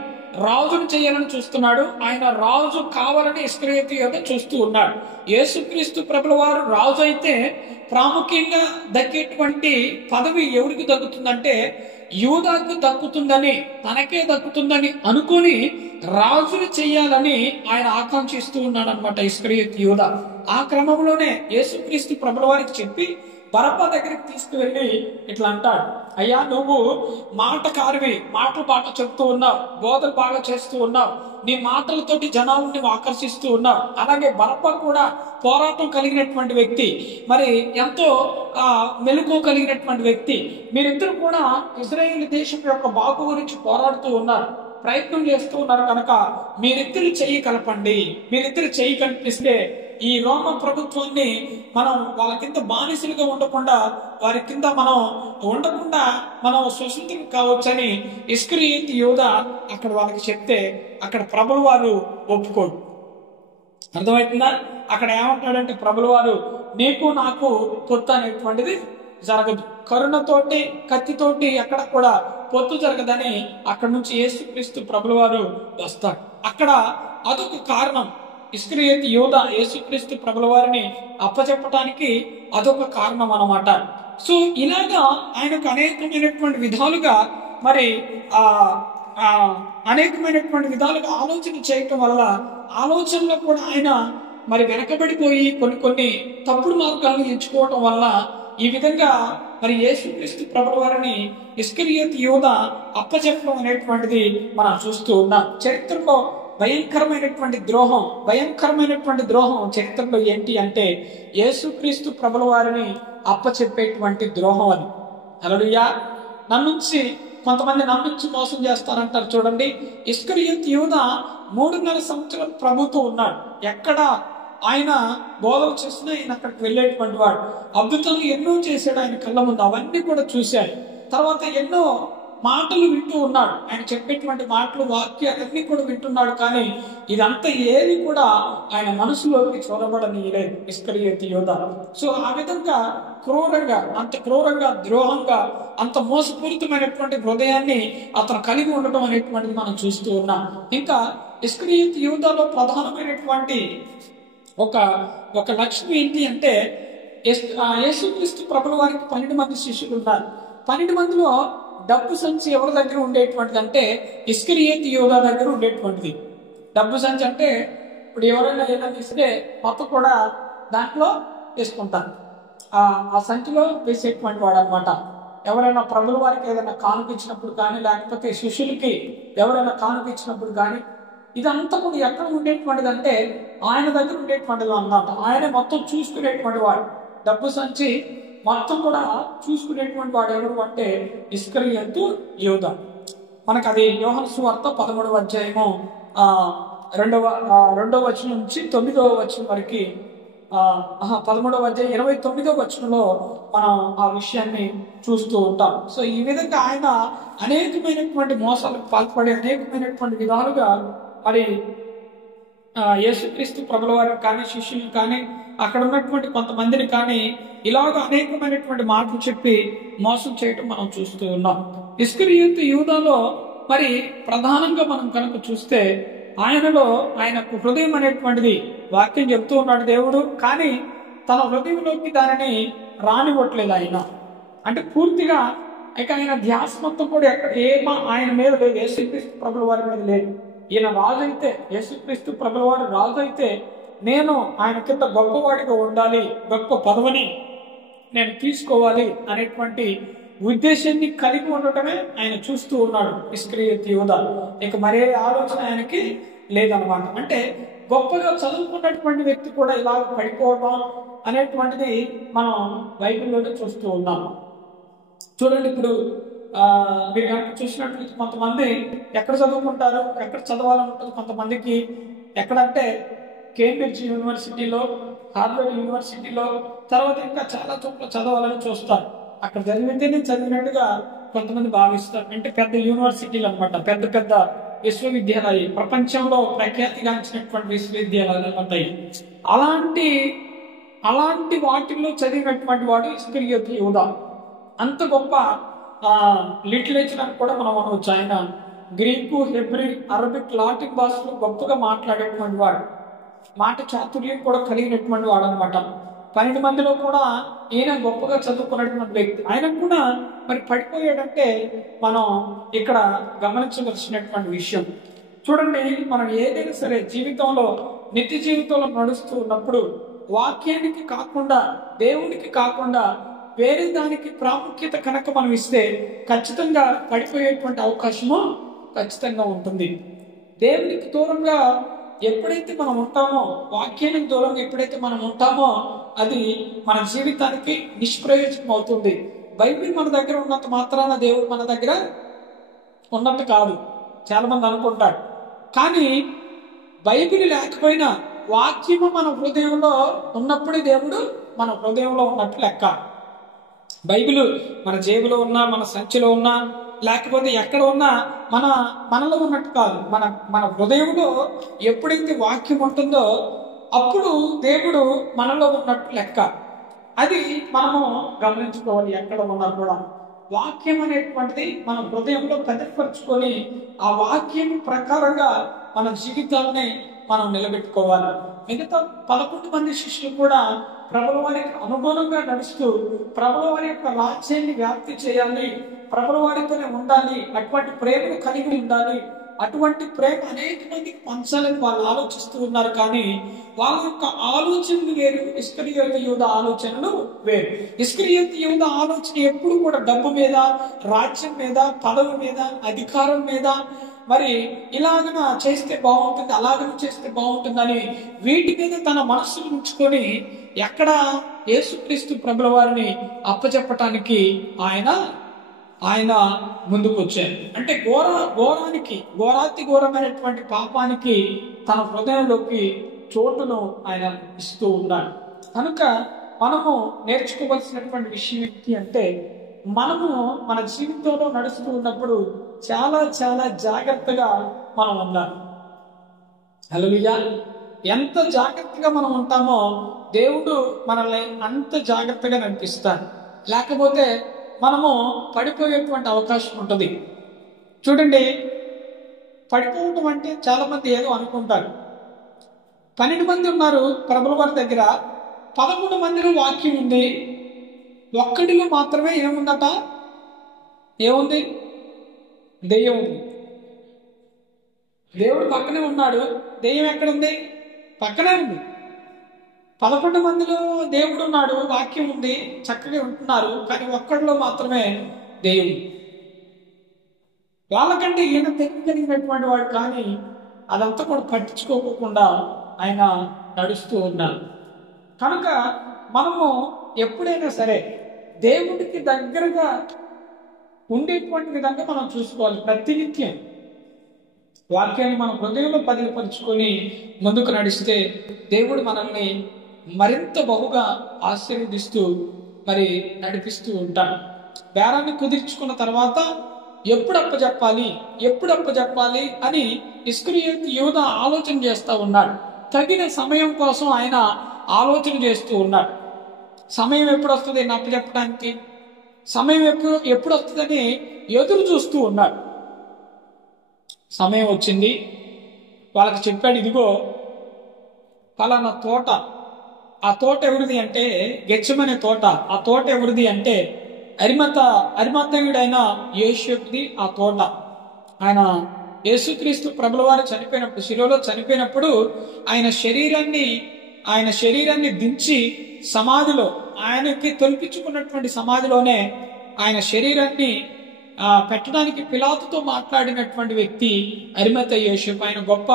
రాజును చేయాలని చూస్తున్నాడు. ఆయన రాజు కావాలని ఇస్కరియోతు యూదా చూస్తూ ఉన్నాడు. యేసుక్రీస్తు ప్రభుల వారు రాజు అయితే ప్రాముఖ్యంగా దక్కేటువంటి పదవి ఎవరికి దక్కుతుందంటే యూదాకు దక్కుతుందని, తనకే దక్కుతుందని అనుకుని రాజును చెయ్యాలని ఆయన ఆకాంక్షిస్తూ ఉన్నాడు అనమాట ఇస్కరియోతు యూదా. ఆ క్రమంలోనే యేసుక్రీస్తు ప్రభుల వారికి చెప్పి బరబ్బా దగ్గరికి తీసుకువెళ్ళి ఇట్లా అంటాడు, అయ్యా నువ్వు మాటకారివి, మాటలు బాగా చెప్తూ ఉన్నావు, బోధలు బాగా చేస్తూ ఉన్నావు, నీ మాటలతోటి జనాలను నువ్వు ఆకర్షిస్తూ ఉన్నావు. అలాగే బరబ్బా కూడా పోరాటం కలిగినటువంటి వ్యక్తి, మరి ఎంతో మెలకువ కలిగినటువంటి వ్యక్తి. మీరిద్దరు కూడా ఇజ్రాయేల్ దేశం యొక్క బాగు గురించి పోరాడుతూ ఉన్నారు, ప్రయత్నం చేస్తూ ఉన్నారు. కనుక మీరిద్దరు చెయ్యి కలపండి. మీరిద్దరు చెయ్యి కల్పిస్తే ఈ రోమ ప్రభుత్వాన్ని మనం వాళ్ళ కింద బానిసలుగా ఉండకుండా, వారి కింద మనం ఉండకుండా మనం స్వతంత్రం కావచ్చని ఇస్కరియోతు యూదా అక్కడ వాళ్ళకి చెప్తే అక్కడ ప్రభుల వారు ఒప్పుకోడు. అర్థమవుతుందా? అక్కడ ఏమంటాడంటే ప్రభుల వారు, నీకు నాకు పొత్తు అనేటువంటిది జరగదు, కరుణతోటి కత్తితోటి ఎక్కడ కూడా పొత్తు జరగదని అక్కడ నుంచి యేసుక్రీస్తు ప్రభుల వారు వస్తాడు. అక్కడ అదొక కారణం. ఇస్కరియోతు యూదా యేసుక్రీస్తు ప్రభుల వారిని అప్పచెప్పటానికి అదొక కారణం అన్నమాట. సో ఇలాగా ఆయనకు అనేకమైనటువంటి విధాలుగా మరి అనేకమైనటువంటి విధాలుగా ఆలోచన చేయటం వల్ల ఆలోచనలో కూడా ఆయన మరి వెనకబడిపోయి కొన్ని తప్పుడు మార్గాలను ఎంచుకోవటం వల్ల ఈ విధంగా మరి యేసుక్రీస్తు ప్రభుల వారిని ఇస్కరియోతు యూదా అప్పచెప్పడం అనేటువంటిది మనం చూస్తూ ఉన్నాం. చరిత్రలో భయంకరమైనటువంటి ద్రోహం చరిత్రలో ఏంటి అంటే యేసుక్రీస్తు ప్రభుల వారిని అప్పచెప్పేటువంటి ద్రోహం అది. హల్లెలూయా. కొంతమంది నమ్మించి మోసం చేస్తారంటారు చూడండి. ఇస్కరియోతు యూదా 3.5 సంవత్సరాలు ప్రభుతో ఉన్నాడు. ఎక్కడ ఆయన బోధలు చేసినా ఆయన అక్కడికి వెళ్ళేటువంటి వాడు. అద్భుతాలు ఎన్నో చేశాడు ఆయన కళ్ళ ముందు, అవన్నీ కూడా చూశాడు. తర్వాత ఎన్నో మాటలు వింటూ ఉన్నాడు, ఆయన చెప్పేటువంటి మాటలు వాక్యాలన్నీ కూడా వింటున్నాడు. కానీ ఇదంతా ఏది కూడా ఆయన మనసులోకి చొరబడనీయలేదు ఇస్కరియోతు యూదా. సో ఆ విధంగా క్రూరంగా ద్రోహంగా అంత మోసపూరితమైనటువంటి హృదయాన్ని అతను కలిగి ఉండటం అనేటువంటిది మనం చూస్తూ ఉన్నాం. ఇంకా ఇస్కరియోతు యూదాలో ప్రధానమైనటువంటి ఒక లక్ష్యం ఏంటి అంటే యేసుక్రీస్తు ప్రభుల వారికి 12 మంది శిష్యులు ఉన్నారు. 12 మందిలో డబ్బు సంచి ఎవరి దగ్గర ఉండేటువంటిది అంటే ఇస్కరియోతు యూదా దగ్గర ఉండేటువంటిది. డబ్బు సంచి అంటే ఇప్పుడు ఎవరైనా ఏదైనా ఇస్తే మొత్తం కూడా దాంట్లో వేసుకుంటారు, ఆ సంచిలో వేసేటువంటి వాడు అనమాట. ఎవరైనా ప్రభుల వారికి ఏదైనా కానుకిచ్చినప్పుడు కానీ, లేకపోతే శిష్యులకి ఎవరైనా కానుకిచ్చినప్పుడు కానీ, ఇదంతా కూడా ఎక్కడ ఉండేటువంటిది అంటే ఆయన దగ్గర ఉండేటువంటిది అన్నమాట. ఆయన మొత్తం చూసుకునేటువంటి వాడు. డబ్బు సంచి మొత్తం కూడా చూసుకునేటువంటి వాడు ఎవరు అంటే ఇస్కరియోతు యూదా. మనకు అది యోహాను సువార్త 13వ అధ్యాయము 2వ వచనం నుంచి 9వ వచనం వరకు, 13వ అధ్యాయం 29వ వచనంలో మనం ఆ విషయాన్ని చూస్తూ ఉంటాం. సో ఈ విధంగా ఆయన అనేకమైనటువంటి మోసాలకు పాల్పడి అనేకమైనటువంటి విధాలుగా మరి యేసుక్రీస్తు ప్రభుల వారిని కానీ, శిష్యులు కానీ, అక్కడ ఉన్నటువంటి కొంతమందిని కానీ ఇలాగ అనేకమైనటువంటి మాటలు చెప్పి మోసం చేయటం మనం చూస్తూ ఉన్నాం. ఇస్కరియోతు యూదాలో మరి ప్రధానంగా మనం కనుక చూస్తే ఆయనకు హృదయం అనేటువంటిది వాక్యం చెప్తూ ఉన్నాడు దేవుడు, కానీ తన హృదయంలోకి దానిని రానివ్వట్లేదు ఆయన. అంటే పూర్తిగా ఇక ఆయన ధ్యాస మొత్తం కూడా ఆయన మీద లేదు, యేసుక్రీస్తు ప్రభుల వారి మీద లేదు. ఈయన రాజు అయితే, యేసుక్రీస్తు ప్రభుల వారు రాజు అయితే నేను ఆయన కింద గొప్పవాడిగా ఉండాలి, గొప్ప పదవిని నేను తీసుకోవాలి అనేటువంటి ఉద్దేశాన్ని కలిగి ఉండటమే ఆయన చూస్తూ ఉన్నాడు ఇస్కరియోతు యూదా. ఇక మరే ఆలోచన ఆయనకి లేదనమాట. అంటే గొప్పగా చదువుకున్నటువంటి వ్యక్తి కూడా ఇలా పడిపోవడం అనేటువంటిది మనం బైబిల్లోనే చూస్తూ ఉన్నాం. చూడండి, ఇప్పుడు మీరు కనుక చూసినట్లయితే కొంతమంది ఎక్కడ చదువుకుంటారు, ఎక్కడ చదవాలని ఉంటుంది కొంతమందికి. ఎక్కడంటే కేంబ్రిడ్జ్ యూనివర్సిటీలో, హార్వర్డ్ యూనివర్సిటీలో, తర్వాత ఇంకా చాలా చోట్ల చదవాలని చూస్తారు. అక్కడ చదివితేనే చదివినట్టుగా కొంతమంది భావిస్తారు. అంటే పెద్ద యూనివర్సిటీలు అనమాట, పెద్ద పెద్ద విశ్వవిద్యాలయాలు, ప్రపంచంలో ప్రఖ్యాతిగాంచినటువంటి విశ్వవిద్యాలయాలు ఉంటాయి. అలాంటి వాటిల్లో చదివినటువంటి వాడు ఇస్కరియోతు యూదా. అంత గొప్ప లిటరేచర్ అని కూడా మనం అనవచ్చు. ఆయన గ్రీకు, హెబ్రీ, అరబిక్, లాటిన్ భాషలో గొప్పగా మాట్లాడేటువంటి వాడు, మాట చాతుర్యం కూడా కలిగినటువంటి వాడు అనమాట. 12 మందిలో కూడా ఈయన గొప్పగా చదువుకున్నటువంటి వ్యక్తి. ఆయన కూడా మరి పడిపోయాడంటే మనం ఇక్కడ గమనించవలసినటువంటి విషయం. చూడండి, మనం ఏదైనా సరే జీవితంలో, నిత్య జీవితంలో నడుస్తూ ఉన్నప్పుడు వాక్యానికి కాకుండా, దేవునికి కాకుండా వేరే దానికి ప్రాముఖ్యత కనుక మనం ఇస్తే ఖచ్చితంగా పడిపోయేటువంటి అవకాశము ఖచ్చితంగా ఉంటుంది. దేవునికి దూరంగా ఎప్పుడైతే మనం ఉంటామో, వాక్యానికి దూరంగా ఎప్పుడైతే మనం ఉంటామో, అది మన జీవితానికి నిష్ప్రయోజనం అవుతుంది. బైబిల్ మన దగ్గర ఉన్నంత మాత్రాన దేవుడు మన దగ్గర ఉన్నట్టు కాదు, చాలా మంది అనుకుంటారు. కానీ బైబిల్ లేకపోయినా వాక్యము మన హృదయంలో ఉన్నప్పుడే దేవుడు మన హృదయంలో ఉన్నట్టు లెక్క. బైబిల్ మన జేబులో ఉన్నా, మన సంచిలో ఉన్నా, లేకపోతే ఎక్కడ ఉన్నా మనలో ఉన్నట్టు కాదు. మన హృదయంలో ఎప్పుడైతే వాక్యం ఉంటుందో అప్పుడు దేవుడు మనలో ఉన్నట్టు లెక్క. అది మనము గమనించుకోవాలి. ఎక్కడ ఉన్నా కూడా వాక్యం అనేటువంటిది మన హృదయంలో భద్రపరుచుకొని ఆ వాక్యం ప్రకారంగా మన జీవితాన్ని మనం నిలబెట్టుకోవాలి. మిగతా 11 మంది శిష్యులు కూడా ప్రభుల వారికి అనుగుణంగా నడుస్తూ ప్రభుల వారి యొక్క రాజ్యాన్ని వ్యాప్తి చేయాలి, ప్రభుల వారితోనే ఉండాలి, అటువంటి ప్రేమను కలిగి ఉండాలి, అటువంటి ప్రేమ అనేక మందికి పంచాలని వాళ్ళు ఆలోచిస్తూ ఉన్నారు. కానీ వాళ్ళ యొక్క ఆలోచనలు వేరు, ఇస్కరియోతు యూదా ఆలోచనలు వేరు. ఇస్కరియోతు యూదా ఆలోచన ఎప్పుడు కూడా డబ్బు మీద, రాజ్యం మీద, పదవి మీద, అధికారం మీద, మరి ఇలాగన చేస్తే బాగుంటుంది, అలాగన చేస్తే బాగుంటుందని వీటి మీద తన మనస్సును ఉంచుకొని ఎక్కడ యేసుక్రీస్తు ప్రభుల వారిని అప్పచెప్పటానికి ఆయన ముందుకు వచ్చారు. అంటే ఘోరాతి ఘోరమైనటువంటి పాపానికి తన హృదయంలోకి చోటును ఆయన ఇస్తూ ఉన్నాడు. కనుక మనము నేర్చుకోవలసినటువంటి విషయం ఏంటి అంటే, మనము మన జీవితంలో నడుస్తూ ఉన్నప్పుడు చాలా చాలా జాగ్రత్తగా మనం ఉండాలి. హల్లెలూయా. ఎంత జాగ్రత్తగా మనం ఉంటామో దేవుడు మనల్ని అంత జాగ్రత్తగా నడిపిస్తాడు. లేకపోతే మనము పడిపోయేటువంటి అవకాశం ఉంటుంది. చూడండి, పడిపోవటం అంటే చాలా మంది ఏదో అనుకుంటారు. 12 మంది ఉన్నారు ప్రభుల వారి దగ్గర, 11 మందిలో వాక్యం ఉంది, ఒక్కడిలో మాత్రమే ఏముందట? ఏముంది? దెయ్యం ఉంది. దేవుడు పక్కనే ఉన్నాడు, దెయ్యం ఎక్కడుంది? పక్కనే ఉంది. 11 మందిలో దేవుడు ఉన్నాడు, వాక్యం ఉంది, చక్కగా ఉంటున్నారు. కానీ ఒక్కడిలో మాత్రమే దెయ్యం. వాళ్ళకంటే ఈయన తెలియగలిగినటువంటి వాడు, కానీ అదంతా కూడా పట్టించుకోకుండా ఆయన నడుస్తూ ఉన్నారు. కనుక మనము ఎప్పుడైనా సరే దేవుడికి దగ్గరగా ఉండేటువంటి విధంగా మనం చూసుకోవాలి. ప్రతినిత్యం వాక్యాన్ని మన హృదయంలో పదిలపరుచుకొని ముందుకు నడిస్తే దేవుడు మనల్ని మరింత బహుగా ఆశీర్వదిస్తూ మరి నడిపిస్తూ ఉంటాడు. బేరాన్ని కుదిర్చుకున్న తర్వాత ఎప్పుడు అప్పచెప్పాలి అని ఇస్కరియోతు యూదా ఆలోచన చేస్తూ ఉన్నాడు. తగిన సమయం కోసం ఆయన ఆలోచన చేస్తూ ఉన్నాడు. సమయం ఎప్పుడు వస్తుంది నా అప్పచెప్పడానికి, సమయం ఎప్పుడు వస్తుందని ఎదురు చూస్తూ ఉన్నాడు. సమయం వచ్చింది. వాళ్ళకి చెప్పాడు, ఇదిగో ఫలానా తోట, ఆ తోట ఎవరిది అంటే గెత్సెమనే తోట. ఆ తోట ఎవరిది అంటే అరిమతయుడైన యోసేపుది ఆ తోట. ఆయన యేసుక్రీస్తు ప్రభుల వారు చనిపోయినప్పుడు, శిలువలో చనిపోయినప్పుడు ఆయన శరీరాన్ని దించి సమాధిలో, ఆయనకి తొలిపించుకున్నటువంటి సమాధిలోనే ఆయన శరీరాన్ని పెట్టడానికి పిలాతుతో మాట్లాడినటువంటి వ్యక్తి అరిమతయి యోసేపు. ఆయన గొప్ప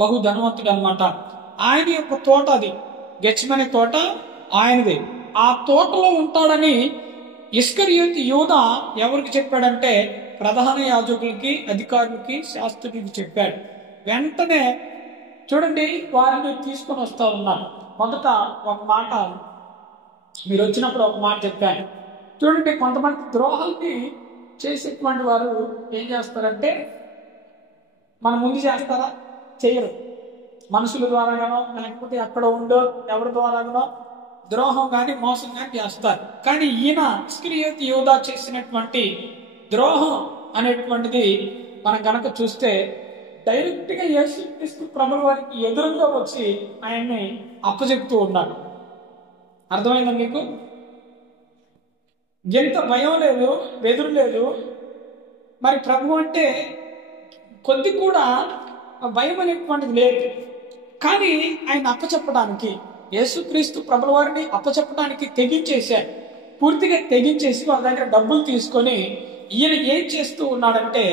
బహు ధనవంతుడు అనమాట. ఆయన యొక్క తోట అది, గెత్సెమనే తోట ఆయనది. ఆ తోటలో ఉంటాడని ఇస్కరియోతు యూదా ఎవరికి చెప్పాడంటే ప్రధాన యాజకులకి, అధికారులకి, శాస్త్రులకి చెప్పాడు. వెంటనే చూడండి, వారిని తీసుకొని వస్తా ఉన్నారు. మొదట ఒక మాట, మీరు వచ్చినప్పుడు ఒక మాట చెప్పాను. చూడండి, కొంతమంది ద్రోహాన్ని చేసేటువంటి వారు ఏం చేస్తారంటే, మన ముందు చేస్తారా? చేయరు. మనుషుల ద్వారాగానో, లేకపోతే ఎక్కడ ఉండో ఎవరి ద్వారాగానో ద్రోహం కానీ మోసం కానీ చేస్తారు. కానీ ఈయన ఇస్కరియోతు యూదా చేసినటువంటి ద్రోహం అనేటువంటిది మనం గనక చూస్తే డైరెక్ట్ గా యేసుక్రీస్తు ప్రభుల వారికి ఎదురుగా వచ్చి ఆయన్ని అప్పచెప్తూ ఉన్నాడు. అర్థమైందా మీకు? ఎంత భయం లేదు, బెదురు లేదు. మరి ప్రభు అంటే కొద్ది కూడా భయం అనేటువంటిది లేదు. కానీ ఆయన అప్పచెప్పడానికి, యేసుక్రీస్తు ప్రభుల వారిని అప్పచెప్పడానికి తెగించేశాడు. పూర్తిగా తెగించేసి వాళ్ళ దగ్గర డబ్బులు తీసుకొని ఈయన ఏం చేస్తూ ఉన్నాడంటే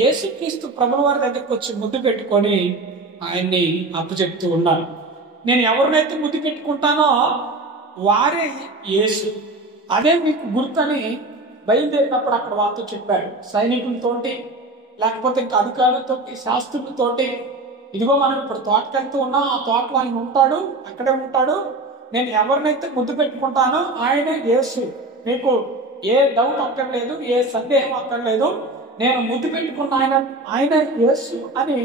యేసుక్రీస్తు ప్రభుల వారి దగ్గరకు వచ్చి ముద్దు పెట్టుకొని ఆయన్ని అప్పచెప్తూ ఉన్నాడు. నేను ఎవరినైతే ముద్దు పెట్టుకుంటానో వారే యేసు, అదే మీకు గుర్తని బయలుదేరినప్పుడు అక్కడ వాళ్ళతో చెప్పాడు. సైనికులతోటి, లేకపోతే ఇంకా అధికారులతోటి, శాస్త్రులతోటి, ఇదిగో మనం ఇప్పుడు తోటకెళ్తూ ఉన్నాం, ఆ తోటలో ఆయన ఉంటాడు, అక్కడే ఉంటాడు, నేను ఎవరినైతే ముద్దు పెట్టుకుంటానో ఆయనే యేసు, మీకు ఏ డౌట్ అక్కర్లేదు, ఏ సందేహం అక్కర్లేదు, నేను ముద్దు పెట్టుకున్న ఆయన యేసు అని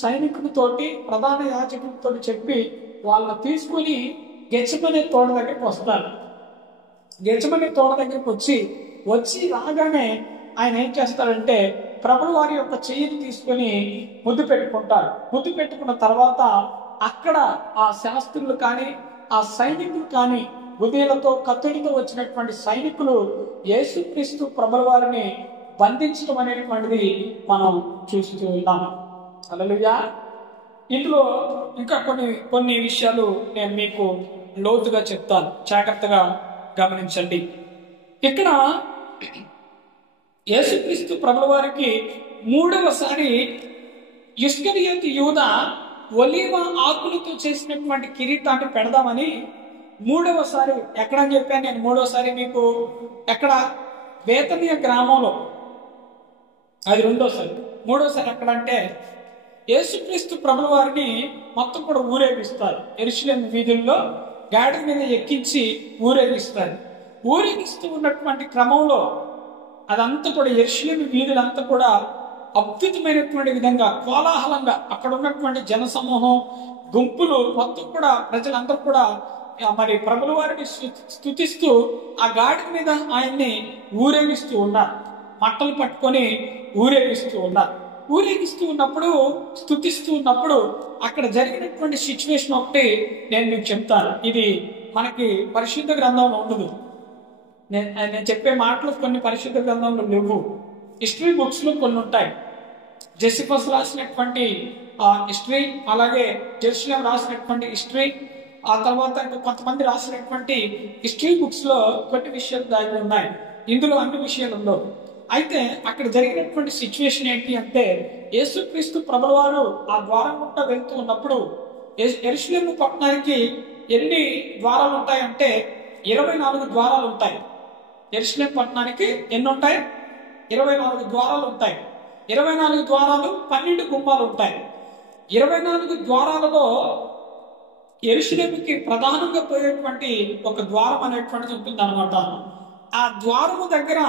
సైనికులతోటి, ప్రధాన యాజకులతో చెప్పి వాళ్ళని తీసుకుని గెచ్చమనే తోట దగ్గరికి వస్తారు. గెచ్చమనే తోట దగ్గరికి వచ్చి రాగానే ఆయన ఏం చేస్తాడంటే ప్రభువు వారి యొక్క చెయ్యిని తీసుకొని ముద్దు పెట్టుకుంటారు. ముద్దు పెట్టుకున్న తర్వాత అక్కడ ఆ శాస్త్రులు కానీ, ఆ సైనికులు కానీ, గుదీలతో కత్తులతో వచ్చినటువంటి సైనికులు యేసుక్రీస్తు ప్రభుల వారిని బంధించడం అనేటువంటిది మనం చూస్తూ ఉన్నాం. హల్లెలూయా. ఇందులో ఇంకా కొన్ని విషయాలు నేను మీకు లోతుగా చెప్తాను, జాగ్రత్తగా గమనించండి. ఇక్కడ యేసుక్రీస్తు ప్రభుల వారికి మూడవసారి ఇస్కరియోతు యూదా ఒలీవ ఆకులతో చేసినటువంటి కిరీటాన్ని పెడదామని మూడవసారి, ఎక్కడని చెప్పాను నేను, మూడవసారి మీకు ఎక్కడ, బేతనీయ గ్రామంలో, అది రెండోసారి. మూడోసారి ఎక్కడంటే యేసుక్రీస్తు ప్రభుల వారిని మొత్తం కూడా ఊరేగిస్తారు. యెరూషలేము వీధుల్లో గాడి మీద ఎక్కించి ఊరేగిస్తారు. ఊరేగిస్తూ ఉన్నటువంటి క్రమంలో అదంతా కూడా యెరూషలేము వీధులంతా కూడా అద్భుతమైనటువంటి విధంగా కోలాహలంగా అక్కడ ఉన్నటువంటి జనసమూహం, గుంపులు మొత్తం కూడా ప్రజలందరూ కూడా మరి ప్రభుల వారిని స్తుతిస్తూ ఆ గాడి మీద ఆయన్ని ఊరేగిస్తూ ఉన్నారు. మట్టలు పట్టుకొని ఊరేగిస్తూ ఉన్నారు. ఊరేగిస్తూ ఉన్నప్పుడు, స్తుతిస్తూ ఉన్నప్పుడు అక్కడ జరిగినటువంటి సిచ్యువేషన్ ఒకటి నేను మీకు చెప్తాను. ఇది మనకి పరిశుద్ధ గ్రంథంలో ఉండదు. నేను చెప్పే మాటలు కొన్ని పరిశుద్ధ గ్రంథంలో లేవు, హిస్టరీ బుక్స్ లో కొన్ని ఉంటాయి. జెసిఫస్ రాసినటువంటి హిస్టరీ, అలాగే జెరూసలేం రాసినటువంటి హిస్టరీ, ఆ తర్వాత కొంతమంది రాసినటువంటి హిస్టరీ బుక్స్ లో కొన్ని విషయాలు దాగి ఉన్నాయి. ఇందులో అన్ని విషయాలు ఉండవు. అయితే అక్కడ జరిగినటువంటి సిచ్యువేషన్ ఏంటి అంటే యేసుక్రీస్తు ప్రభుల వారు ఆ ద్వారం గుండా వెళ్తూ ఉన్నప్పుడు, యెరూషలేము పట్టణానికి ఎన్ని ద్వారాలు ఉంటాయంటే 24 ద్వారాలు ఉంటాయి. యెరూషలేం పట్టణానికి ఎన్ని ఉంటాయి? 24 ద్వారాలు ఉంటాయి. 24 ద్వారాలు 12 గుమ్మాలు ఉంటాయి. 24 ద్వారాలలో యెరూషలేముకి ప్రధానంగా పోయేటువంటి ఒక ద్వారం అనేటువంటిది ఉంటుంది అనమాట. ఆ ద్వారము దగ్గర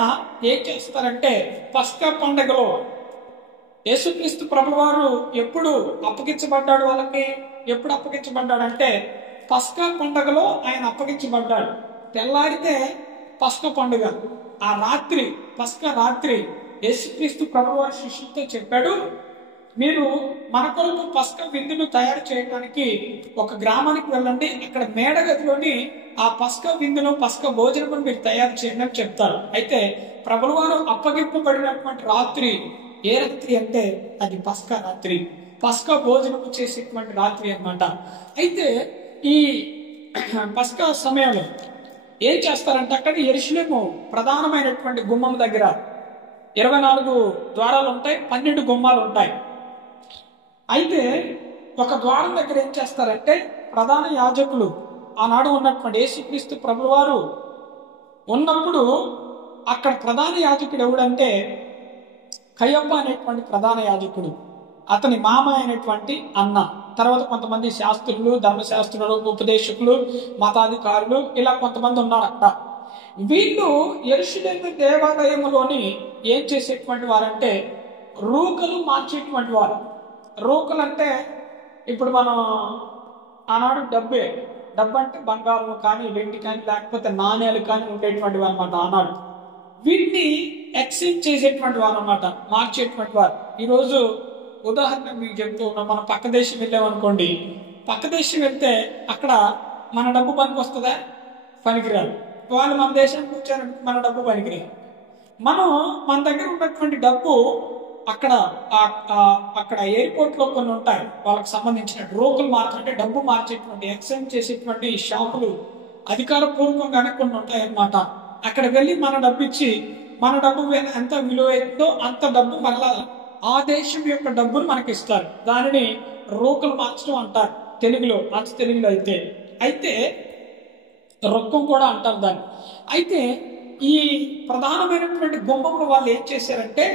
ఏం చేస్తారంటే పస్కా పండుగలో యేసుక్రీస్తు ప్రభుల వారు ఎప్పుడు అప్పగించబడ్డాడు, వాళ్ళకి ఎప్పుడు అప్పగించబడ్డాడంటే పస్కా పండుగలో ఆయన అప్పగించబడ్డాడు. తెల్లారితే పస్కా పండుగ, ఆ రాత్రి పస్కా రాత్రి యేసుక్రీస్తు ప్రభుల వారి శిష్యులతో చెప్పాడు, మీరు మన కొరకు పస్కా విందును తయారు చేయడానికి ఒక గ్రామానికి వెళ్ళండి, అక్కడ మేడగదిలోని ఆ పస్కా విందును, పస్కా భోజనం మీరు తయారు చేయండి అని చెప్తారు. అయితే ప్రభుల వారు అప్పగింపబడినటువంటి రాత్రి ఏ రాత్రి అంటే అది పస్కా రాత్రి, పస్కా భోజనం చేసేటువంటి రాత్రి అన్నమాట. అయితే ఈ పస్కా సమయంలో ఏం చేస్తారంటే అక్కడ యెరూషలేము ప్రధానమైనటువంటి గుమ్మం దగ్గర 24 ద్వారాలు ఉంటాయి, 12 గుమ్మాలు ఉంటాయి. అయితే ఒక ద్వారం దగ్గర ఏం చేస్తారంటే ప్రధాన యాజకులు, ఆనాడు ఉన్నటువంటి యేసుక్రీస్తు ప్రభుల వారు ఉన్నప్పుడు అక్కడ ప్రధాన యాజకుడు ఎవడంటే కయప్ప అనేటువంటి ప్రధాన యాజకుడు, అతని మామ అయినటువంటి అన్న, తర్వాత కొంతమంది శాస్త్రులు, ధర్మశాస్త్రులు, ఉపదేశకులు, మతాధికారులు, ఇలా కొంతమంది ఉన్నారు అక్కడ. వీళ్ళు యెరూషలేము దేవాలయములోని ఏం చేసేటువంటి వారంటే రూకలు మార్చేటువంటి వారు. రూకలు అంటే ఇప్పుడు మనం ఆనాడు డబ్బు అంటే బంగారం కానీ, వెండి కానీ, లేకపోతే నాణ్యాలు కానీ ఉండేటువంటివి అనమాట ఆనాడు. వీటిని ఎక్స్చేంజ్ చేసేటువంటి వారు అనమాట, మార్చేటువంటి వారు. ఈరోజు ఉదాహరణ మీకు చెప్తూ ఉన్నాం, మనం పక్క దేశం వెళ్ళామనుకోండి, పక్క దేశం వెళ్తే అక్కడ మన డబ్బు పనికి వస్తుందా? పనికిరాదు. వాళ్ళు మన దేశానికి వచ్చారంటే మన డబ్బు పనికిరాదు. మనం మన దగ్గర ఉన్నటువంటి డబ్బు అక్కడ ఎయిర్పోర్ట్ లో కొన్ని ఉంటాయి, వాళ్ళకి సంబంధించిన రోకులు మార్చే, డబ్బు మార్చేటువంటి, ఎక్స్చేంజ్ చేసేటువంటి షాపులు అధికార పూర్వకంగానే కొన్ని ఉంటాయి అన్నమాట. అక్కడ వెళ్ళి మన డబ్బు ఇచ్చి మన డబ్బు ఎంత విలువైందో అంత డబ్బు మళ్ళా ఆ దేశం యొక్క డబ్బును మనకి ఇస్తారు. దానిని రూకలు మార్చడం అంటారు తెలుగులో, అచ్చ తెలుగులో అయితే. అయితే రొక్కం కూడా అంటారు దాన్ని. అయితే ఈ ప్రధానమైనటువంటి గుమ్మములు వాళ్ళు ఏం చేశారంటే,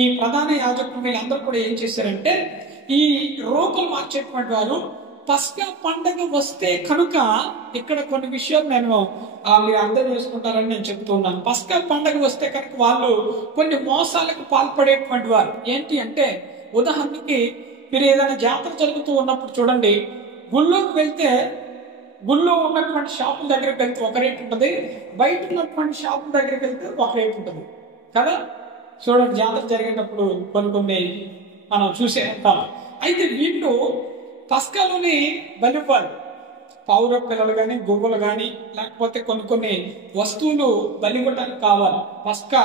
ఈ ప్రధాన యాజకులు వీళ్ళందరూ కూడా ఏం చేశారంటే, ఈ రూకలు మార్చేటువంటి వారు పస్కా పండగ వస్తే కనుక ఇక్కడ కొన్ని విషయాలు నేను మీరు అర్థం చేసుకుంటారని నేను చెప్తున్నాను. పస్కా పండగ వస్తే కనుక వాళ్ళు కొన్ని మోసాలకు పాల్పడేటువంటి వారు. ఏంటి అంటే, ఉదాహరణకి మీరు ఏదైనా జాతర జరుగుతూ ఉన్నప్పుడు చూడండి, గుళ్ళోకి వెళ్తే గుళ్ళో ఉన్నటువంటి షాపుల దగ్గరికి వెళ్తే ఒక రేట్ ఉంటుంది, బయట ఉన్నటువంటి షాపుల దగ్గరికి వెళ్తే ఒక రేట్ ఉంటుంది కదా. చూడండి, జాతర జరిగేటప్పుడు కొన్ని మనం చూసే ఉంటాం. అయితే వీళ్ళు పస్కాలోని బలివ్వాలి. పౌర పిల్లలు కానీ, గువ్వలు కానీ, లేకపోతే కొన్ని వస్తువులు బలివ్వటానికి కావాలి, పస్కా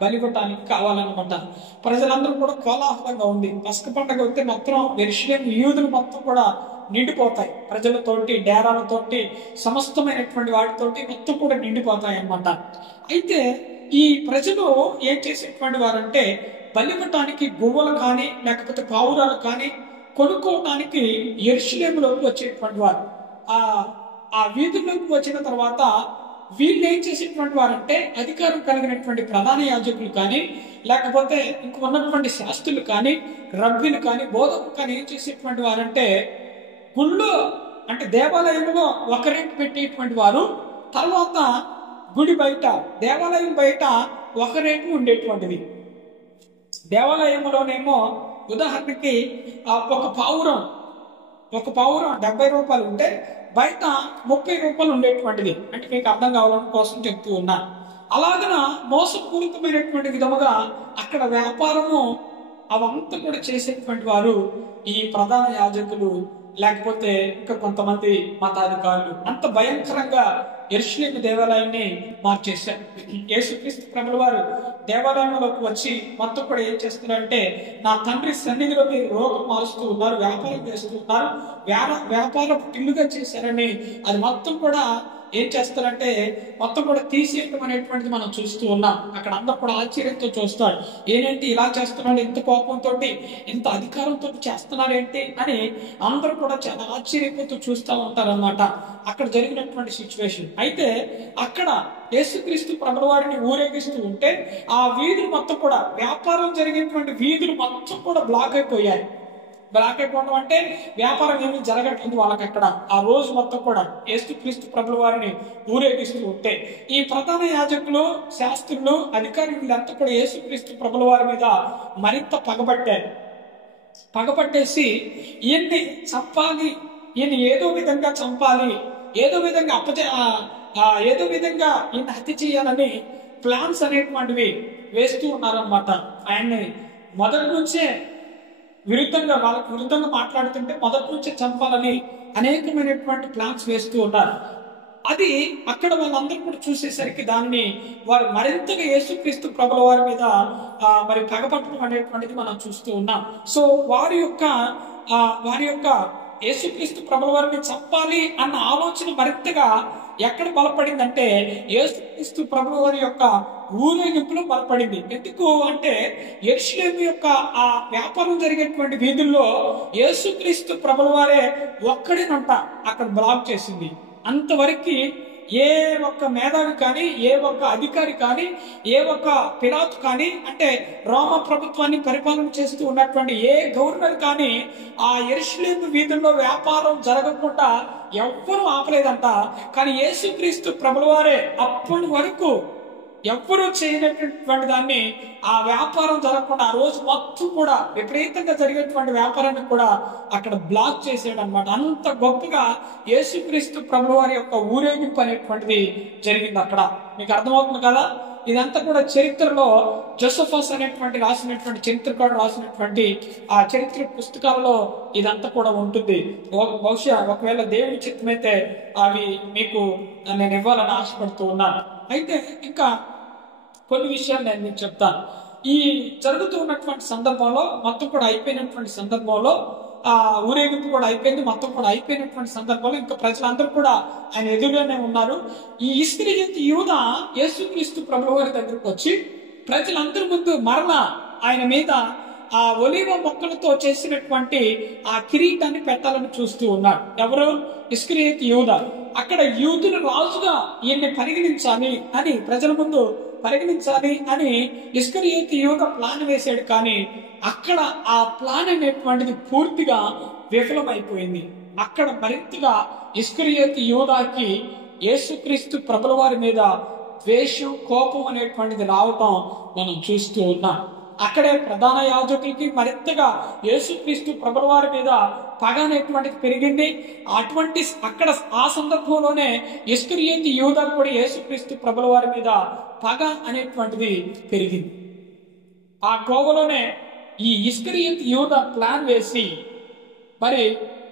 బలివ్వటానికి కావాలన్నమాట. ప్రజలందరూ కూడా కోలాహలంగా ఉంది. పస్క పండుగ వస్తే మొత్తం యెరూషలేము యూదులు మొత్తం కూడా నిండిపోతాయి. ప్రజలతోటి, డేరాలతోటి, సమస్తమైనటువంటి వాటితోటి మొత్తం కూడా నిండిపోతాయి అన్నమాట. అయితే ఈ ప్రజలు ఏం చేసేటువంటి వారంటే, బలివ్వటానికి గువ్వలు కానీ లేకపోతే పావురాలు కానీ కొనుక్కోవటానికి యెరూషలేములోకి వచ్చేటువంటి వారు. ఆ వీధుల్లోకి వచ్చిన తర్వాత వీళ్ళు ఏం చేసేటువంటి వారంటే, అధికారం కలిగినటువంటి ప్రధాన యాజకులు కానీ లేకపోతే ఇంక ఉన్నటువంటి శాస్త్రులు కానీ, రబ్బీలు కానీ, బోధకులు కానీ ఏం చేసేటువంటి వారంటే, గుళ్ళో అంటే దేవాలయంలో ఒక రేటు పెట్టేటువంటి వారు, తర్వాత గుడి బయట, దేవాలయం బయట ఒక రేటు ఉండేటువంటిది. దేవాలయంలోనేమో ఉదాహరణకి ఒక పావురం 70 రూపాయలు ఉంటే బయట 30 రూపాయలు ఉండేటువంటిది. అంటే మీకు అర్థం కావాలని కోసం చెప్తూ ఉన్నా. అలాగన మోసపూరితమైనటువంటి విధముగా అక్కడ వ్యాపారము అవంతా కూడా చేసేటువంటి వారు ఈ ప్రధాన యాజకులు, లేకపోతే ఇంకా కొంతమంది మతాధికారులు. అంత భయంకరంగా యెరూషలేము దేవాలయాన్ని మార్చేశారు. యేసుక్రీస్తు ప్రభుల వారు దేవాలయంలోకి వచ్చి మొత్తం కూడా ఏం చేస్తున్నారంటే, నా తండ్రి సన్నిధిలో మీరు రోగం మారుస్తూ ఉన్నారు, వ్యాపారం చేస్తూ ఉన్నారు, వ్యాపారం ఇల్లుగా చేశారని అది మొత్తం కూడా ఏం చేస్తారంటే మొత్తం కూడా తీసేయటం అనేటువంటిది మనం చూస్తూ ఉన్నాం. అక్కడ అందరూ కూడా ఆశ్చర్యంతో చూస్తారు. ఏంటి ఇలా చేస్తున్నాడు, ఇంత కోపంతో, ఇంత అధికారంతో చేస్తున్నారేంటి అని అందరూ కూడా చాలా ఆశ్చర్యపోతూ చూస్తూ ఉంటారన్నమాట. అక్కడ జరిగినటువంటి సిచ్యువేషన్. అయితే అక్కడ యేసుక్రీస్తు ప్రభుల వారిని ఊరేగిస్తూ ఉంటే ఆ వీధులు మొత్తం కూడా, వ్యాపారం జరిగేటువంటి వీధులు మొత్తం కూడా బ్లాక్ అయిపోయాయి. బ్లాక్ అయిపోవడం అంటే వ్యాపారం ఏమీ జరగట్లేదు వాళ్ళకి అక్కడ. ఆ రోజు మొత్తం కూడా యేసుక్రీస్తు ప్రభుల వారిని ఊరేగిస్తూ ఉంటే ఈ ప్రధాన యాజకులు, శాస్త్రులు, అధికారులు వీళ్ళంతా కూడా యేసుక్రీస్తు ప్రభుల వారి మీద మరింత పగపట్టేసి ఈయన్ని చంపాలి, ఈయన ఏదో విధంగా చంపాలి, ఏదో విధంగా ఏదో విధంగా ఈయన హత్య చేయాలని ప్లాన్స్ అనేటువంటివి వేస్తూ ఉన్నారనమాట. ఆయన్ని మొదటి నుంచే వాళ్ళకి విరుద్ధంగా మాట్లాడుతుంటే మొదటి నుంచే చంపాలని అనేకమైనటువంటి ప్లాన్స్ వేస్తూ ఉన్నారు. అది అక్కడ వాళ్ళందరూ కూడా చూసేసరికి దాన్ని వారు మరింతగా యేసుక్రీస్తు ప్రభుల వారి మీద మరి పగపట్టడం అనేటువంటిది మనం చూస్తూ ఉన్నాం. సో వారి యొక్క యేసుక్రీస్తు ప్రభుల వారిని చంపాలి అన్న ఆలోచన మరింతగా ఎక్కడ బలపడిందంటే యేసుక్రీస్తు ప్రభుల వారి యొక్క ఊరేగింపులో బలపడింది. ఎందుకు అంటే యెరూషలేము యొక్క ఆ వ్యాపారం జరిగేటువంటి వీధుల్లో యేసుక్రీస్తు ప్రభుల వారే ఒక్కడేనంట అక్కడ బ్లాక్ చేసింది. అంతవరకు ఏ ఒక్క మేధావి కానీ, ఏ ఒక్క అధికారి కానీ, ఏ ఒక్క పిలాతు కానీ, అంటే రోమ ప్రభుత్వాన్ని పరిపాలన చేస్తూ ఉన్నటువంటి ఏ గవర్నర్ కానీ ఆ యెరూషలేము వీధుల్లో వ్యాపారం జరగకుండా ఎవ్వరూ ఆపలేదంట. కానీ యేసుక్రీస్తు ప్రభుల వారే అప్పటి వరకు ఎవ్వరూ చేయనటువంటి దాన్ని, ఆ వ్యాపారం జరగకుండా ఆ రోజు మొత్తం కూడా విపరీతంగా జరిగేటువంటి వ్యాపారాన్ని కూడా అక్కడ బ్లాక్ చేసాడు అనమాట. అంత గొప్పగా యేసుక్రీస్తు ప్రభుల వారి యొక్క ఊరేగింపు అనేటువంటిది జరిగింది అక్కడ. మీకు అర్థమవుతుంది కదా. ఇదంతా కూడా చరిత్రలో జోసెఫస్ అనేటువంటి రాసినటువంటి చరిత్రకారుడు రాసినటువంటి ఆ చరిత్ర పుస్తకాలలో ఇదంతా కూడా ఉంటుంది. బహుశా ఒకవేళ దేవుని చిత్తమైతే అవి మీకు నేను ఇవ్వాలని ఆశపడుతూ ఉన్నాను. అయితే ఇంకా కొన్ని విషయాలు నేను మీకు చెప్తాను. ఈ జరుగుతూ ఉన్నటువంటి సందర్భంలో మొత్తం కూడా అయిపోయినటువంటి సందర్భంలో ఊరేగింపు కూడా అయిపోయింది, మొత్తం కూడా అయిపోయినటువంటి సందర్భంలో ఇంకా ప్రజలందరూ కూడా ఆయన ఎదురుగానే ఉన్నారు. ఈ ఇస్కరియోతు యూదా యేసుక్రీస్తు ప్రభువారి దగ్గరకు వచ్చి ప్రజలందరి ముందు మరలా ఆయన మీద ఆ ఒలీవ మొక్కలతో చేసినటువంటి ఆ కిరీటాన్ని పెట్టాలని చూస్తూ ఉన్నాడు. ఎవరు? ఇస్కరియోతు యూదా. అక్కడ యూదుల రాజుగా ఈయన్ని పరిగణించాలి అని, ప్రజల ముందు పరిగణించాలి అని ఇస్కరియోతు యూదా ప్లాన్ వేశాడు. కానీ అక్కడ ఆ ప్లాన్ అనేటువంటిది పూర్తిగా విఫలమైపోయింది. అక్కడ మరింతగా ఇస్కరియోతు యూదాకి యేసుక్రీస్తు ప్రభుల వారి మీద ద్వేషం, కోపం అనేటువంటిది రావటం మనం చూస్తూ ఉన్నాం. అక్కడే ప్రధాన యాజకులకి మరింతగా యేసుక్రీస్తు ప్రభుల వారి మీద పగ అనేటువంటిది పెరిగింది. అటువంటి అక్కడ ఆ సందర్భంలోనే ఇస్కరియోతు యూదా కూడా యేసుక్రీస్తు ప్రభుల వారి మీద పగ అనేటువంటిది పెరిగింది. ఆ కోవలోనే ఈ ఇస్కరియోతు యూదా ప్లాన్ వేసి మరి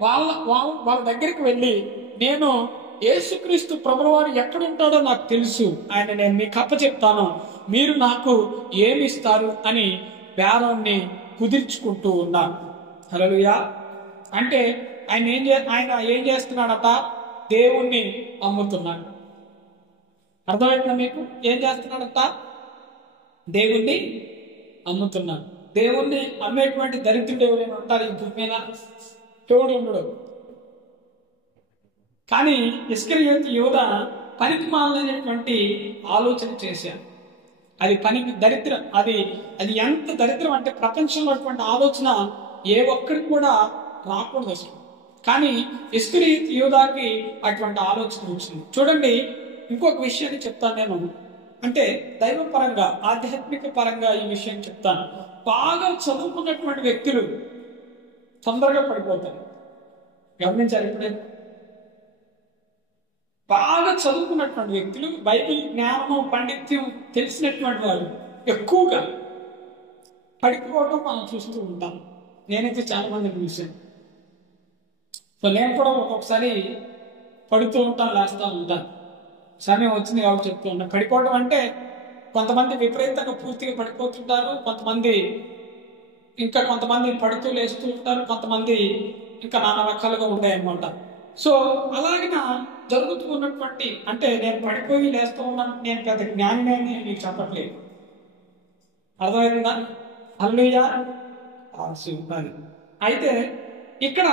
వాళ్ళ దగ్గరికి వెళ్ళి, నేను యేసుక్రీస్తు ప్రభుల వారు ఎక్కడుంటాడో నాకు తెలుసు, ఆయన నేను మీకు అప్పచెప్తాను, మీరు నాకు ఏమి ఇస్తారు అని బేరాన్ని కుదిర్చుకుంటూ ఉన్నారు. హల్లెలూయా. అంటే ఆయన ఏం చేస్తున్నాడట? దేవుణ్ణి అమ్ముతున్నాడు. అర్థమైందా మీకు? ఏం చేస్తున్నాడట? దేవుణ్ణి అమ్ముతున్నాడు. దేవుణ్ణి అమ్మేటువంటి దరిద్రుడు ఎవరైనా ఉంటారు ఈ భూమి మీద? తోడు ఉండడు. కానీ ఇస్కరియోతు యూదా పనికి మాలైనటువంటి ఆలోచన చేశాడు. అది పనికి దరిద్రం. అది ఎంత దరిద్రం అంటే ప్రపంచంలో అటువంటి ఆలోచన ఏ ఒక్కరికి కూడా రాకూడదు అసలు. కానీ ఇస్కరియోతు యూదాకి అటువంటి ఆలోచన వచ్చింది. చూడండి, ఇంకొక విషయాన్ని చెప్తాను నేను. అంటే దైవ పరంగా, ఆధ్యాత్మిక పరంగా ఈ విషయం చెప్తాను. బాగా చదువుకున్నటువంటి వ్యక్తులు తొందరగా పడిపోతారు. గమనించారు ఎప్పుడైనా? బాగా చదువుకున్నటువంటి వ్యక్తులు, బైబిల్ జ్ఞానము, పండిత్యం తెలిసినటువంటి వాళ్ళు ఎక్కువగా పడిపోవడం మనం చూస్తూ ఉంటాం. నేనైతే చాలా మందిని చూశాను. సో నేను కూడా ఒక్కొక్కసారి పడుతూ ఉంటాను, లేస్తూ ఉంటాను. సమయం వచ్చింది కాబట్టి చెప్తూ ఉంటాను. పడిపోవడం అంటే కొంతమంది విపరీతంగా పూర్తిగా పడిపోతుంటారు, కొంతమంది పడుతూ లేస్తూ ఉంటారు, కొంతమంది ఇంకా నానా రకాలుగా ఉంటాయి అన్నమాట. సో అలాగిన జరుగుతూ ఉన్నటువంటి, అంటే నేను పడిపోయి లేస్తూ ఉన్నాను, నేను పెద్ద జ్ఞానిని అని మీకు చెప్పట్లేదు. అర్థమైందా? హల్లెలూయా. అయితే ఇక్కడ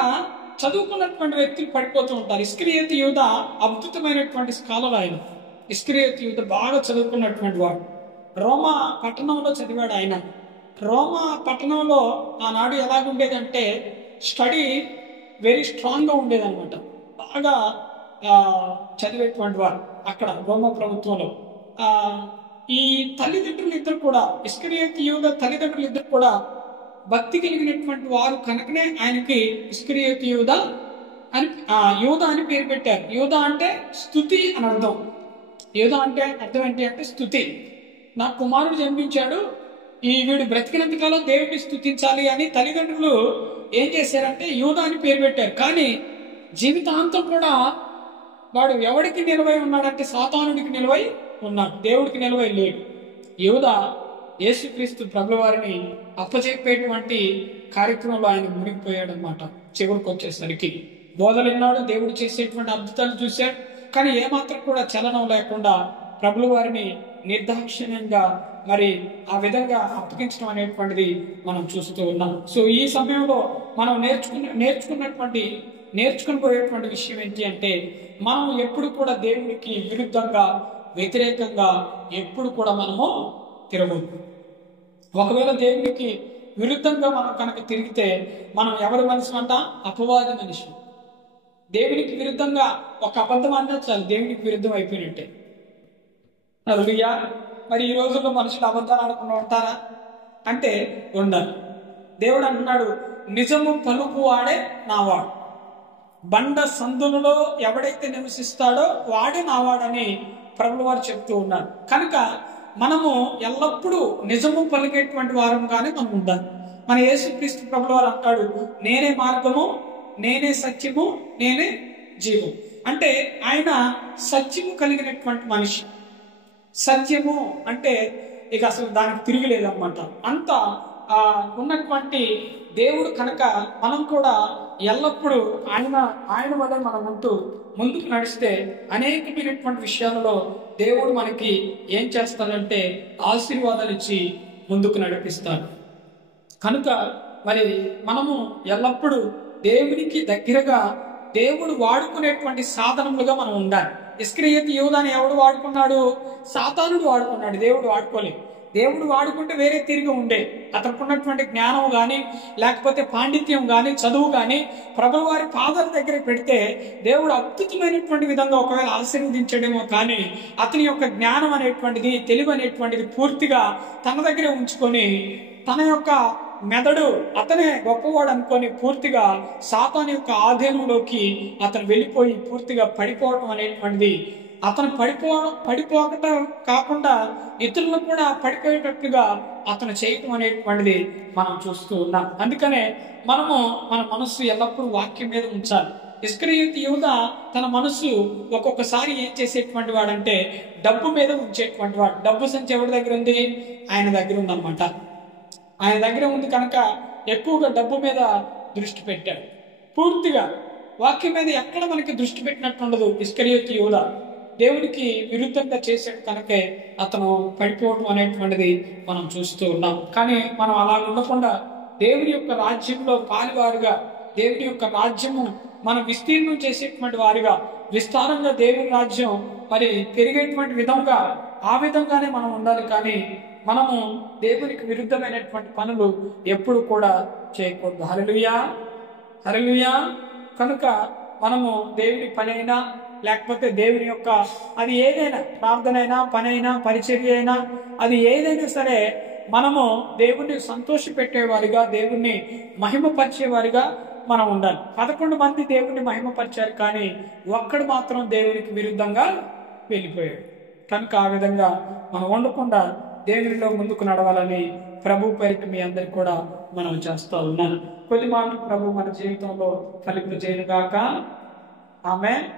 చదువుకున్నటువంటి వ్యక్తులు పడిపోతూ ఉంటారు. ఇస్కరియోతు యూదా అద్భుతమైనటువంటి స్కాలర్. ఆయన ఇస్కరియోతు యూదా బాగా చదువుకున్నటువంటి వాడు. రోమా పట్టణంలో చదివాడు ఆయన. రోమా పట్టణంలో ఆనాడు ఎలాగుండేదంటే స్టడీ వెరీ స్ట్రాంగ్గా ఉండేదన్నమాట. బాగా చదివేటువంటి వారు అక్కడ రోమా ప్రభుత్వంలో. ఈ తల్లిదండ్రులు ఇద్దరు కూడా, ఇస్కరియోతు యూదా తల్లిదండ్రులు ఇద్దరు కూడా భక్తి కలిగినటువంటి వారు కనుకనే ఆయనకి ఇస్కరియోతు యూదా అని పేరు పెట్టారు. యూదా అంటే స్తుతి అని అర్థం. యూదా అంటే అర్థం ఏంటి అంటే స్తుతి. నా కుమారుడు జన్మించాడు, వీడు బ్రతికినంత కాలం దేవుడిని స్తుతించాలి అని తల్లిదండ్రులు ఏం చేశారంటే యూదా అని పేరు పెట్టారు. కానీ జీవితాంతం కూడా వాడు ఎవడికి నిలవై ఉన్నాడంటే సాతానుడికి నిలవై ఉన్నాడు, దేవుడికి నిలవై లేడు. యూదా యేసుక్రీస్తు ప్రభుల వారిని అప్పచెప్పేటువంటి కార్యక్రమంలో ఆయన మునిగిపోయాడు అన్నమాట. చివరికి వచ్చేసరికి బోధలు విన్నాడు, దేవుడు చేసేటువంటి అద్భుతాలు చూశాడు, కానీ ఏమాత్రం కూడా చలనం లేకుండా ప్రభుల వారిని నిర్దాక్షిణ్యంగా మరి ఆ విధంగా అప్పగించడం అనేటువంటిది మనం చూస్తూ ఉన్నాం. సో ఈ సమయంలో మనం నేర్చుకుని పోయేటువంటి విషయం ఏంటి అంటే, మనం ఎప్పుడు కూడా దేవునికి విరుద్ధంగా, వ్యతిరేకంగా ఎప్పుడు కూడా మనము తిరగదు. ఒకవేళ దేవునికి విరుద్ధంగా మనం కనుక తిరిగితే మనం ఎవరి మనిషి అంట? అపవాది మనిషి. దేవునికి విరుద్ధంగా ఒక అబద్ధం అన్నా చాలు, దేవునికి విరుద్ధం అయిపోయినట్టే. హల్లెలూయా. మరి ఈ రోజుల్లో మనుషులు అబద్ధాలు ఆడకుండా ఉంటారా అంటే ఉండాలి. దేవుడు అంటున్నాడు, నిజము పలుకు వాడే నావాడు, బండ సందులలో ఎవడైతే నివసిస్తాడో వాడే నావాడని ప్రభువు వారు చెప్తూ ఉన్నారు. కనుక మనము ఎల్లప్పుడూ నిజము పలికేటువంటి వారంగానే మనం ఉండాలి. మన యేసుక్రీస్తు ప్రభువు వారు అంటాడు, నేనే మార్గము, నేనే సత్యము, నేనే జీవం. అంటే ఆయన సత్యము కలిగినటువంటి మనిషి. సత్యము అంటే ఇక అసలు దానికి తిరిగిలేదన్నమాట. అంత ఉన్నటువంటి దేవుడు కనుక మనం కూడా ఎల్లప్పుడూ ఆయన వల్ల మనం ఉంటూ ముందుకు నడిస్తే అనేకమైనటువంటి విషయాలలో దేవుడు మనకి ఏం చేస్తాడంటే ఆశీర్వాదాలు ఇచ్చి ముందుకు నడిపిస్తాడు. కనుక మరి మనము ఎల్లప్పుడూ దేవునికి దగ్గరగా దేవుడు వాడుకునేటువంటి సాధనములుగా మనం ఉండాలి. ఇస్కరియోతు యూదాని ఎవడు వాడుకున్నాడు? సాతానుడు వాడుకున్నాడు, దేవుడు వాడుకోలేదు. దేవుడు వాడుకుంటే వేరే తిరిగి ఉండే, అతనికి ఉన్నటువంటి జ్ఞానం కానీ లేకపోతే పాండిత్యం కానీ చదువు కానీ ప్రభువు వారి పాదాల దగ్గర పెడితే దేవుడు అద్భుతమైనటువంటి విధంగా ఒకవేళ ఆశీర్వదించడేమో, కానీ అతని యొక్క జ్ఞానం అనేటువంటిది, తెలివి అనేటువంటిది పూర్తిగా తన దగ్గర ఉంచుకొని తన యొక్క మెదడు అతనే గొప్పవాడు అనుకొని పూర్తిగా సాతాను యొక్క ఆధీనంలోకి అతను వెళ్ళిపోయి పూర్తిగా పడిపోవడం అనేటువంటిది, అతను పడిపోవటం కాకుండా ఇతరులను కూడా పడిపోయేటట్లుగా అతను చేయటం అనేటువంటిది మనం చూస్తూ ఉన్నాం. అందుకనే మనము మన మనస్సు ఎల్లప్పుడూ వాక్యం మీద ఉంచాలి. ఇస్కరియోతు యూదా తన మనస్సు ఒక్కొక్కసారి ఏం చేసేటువంటి వాడంటే డబ్బు మీద ఉంచేటువంటి వాడు. డబ్బు సంచి ఎవరి దగ్గర ఉంది? ఆయన దగ్గర ఉందన్నమాట. ఆయన దగ్గర ఉంది కనుక ఎక్కువగా డబ్బు మీద దృష్టి పెట్టాడు. పూర్తిగా వాక్యం మీద ఎక్కడ మనకి దృష్టి పెట్టినట్టు ఉండదు. ఇస్కరియోతు యూదా దేవునికి విరుద్ధంగా చేసాడు కనుకే అతను పడిపోవడం అనేటువంటిది మనం చూస్తూ ఉన్నాం. కానీ మనం అలా ఉండకుండా దేవుని యొక్క రాజ్యంలో పాలివారుగా, దేవుని యొక్క రాజ్యము మనం విస్తీర్ణం చేసేటువంటి వారిగా, విస్తారంగా దేవుని రాజ్యం మరి పెరిగేటువంటి విధంగా ఆ విధంగానే మనం ఉండాలి. కానీ మనము దేవునికి విరుద్ధమైనటువంటి పనులు ఎప్పుడు కూడా చేయకూడదు. హల్లెలూయా, హల్లెలూయా. కనుక మనము దేవుని పని అయినా లేకపోతే దేవుని యొక్క అది ఏదైనా ప్రార్థన అయినా, పని అయినా, పరిచర్య అయినా, అది ఏదైనా సరే మనము దేవుణ్ణి సంతోష పెట్టేవారిగా, దేవుణ్ణి మహిమపరిచేవారిగా మనం ఉండాలి. 11 మంది దేవుణ్ణి మహిమపరిచారు, కానీ ఒక్కడు మాత్రం దేవునికి విరుద్ధంగా వెళ్ళిపోయాడు. కనుక ఆ విధంగా మనం ఉండకుండా దేవునిలో ముందుకు నడవాలని ప్రభు పేరిట మీ అందరికి కూడా మనం చేస్తూ ఉన్నాను. కొద్ది మాటలు ప్రభు మన జీవితంలో ఫలింపజేయుగాక. ఆమేన్.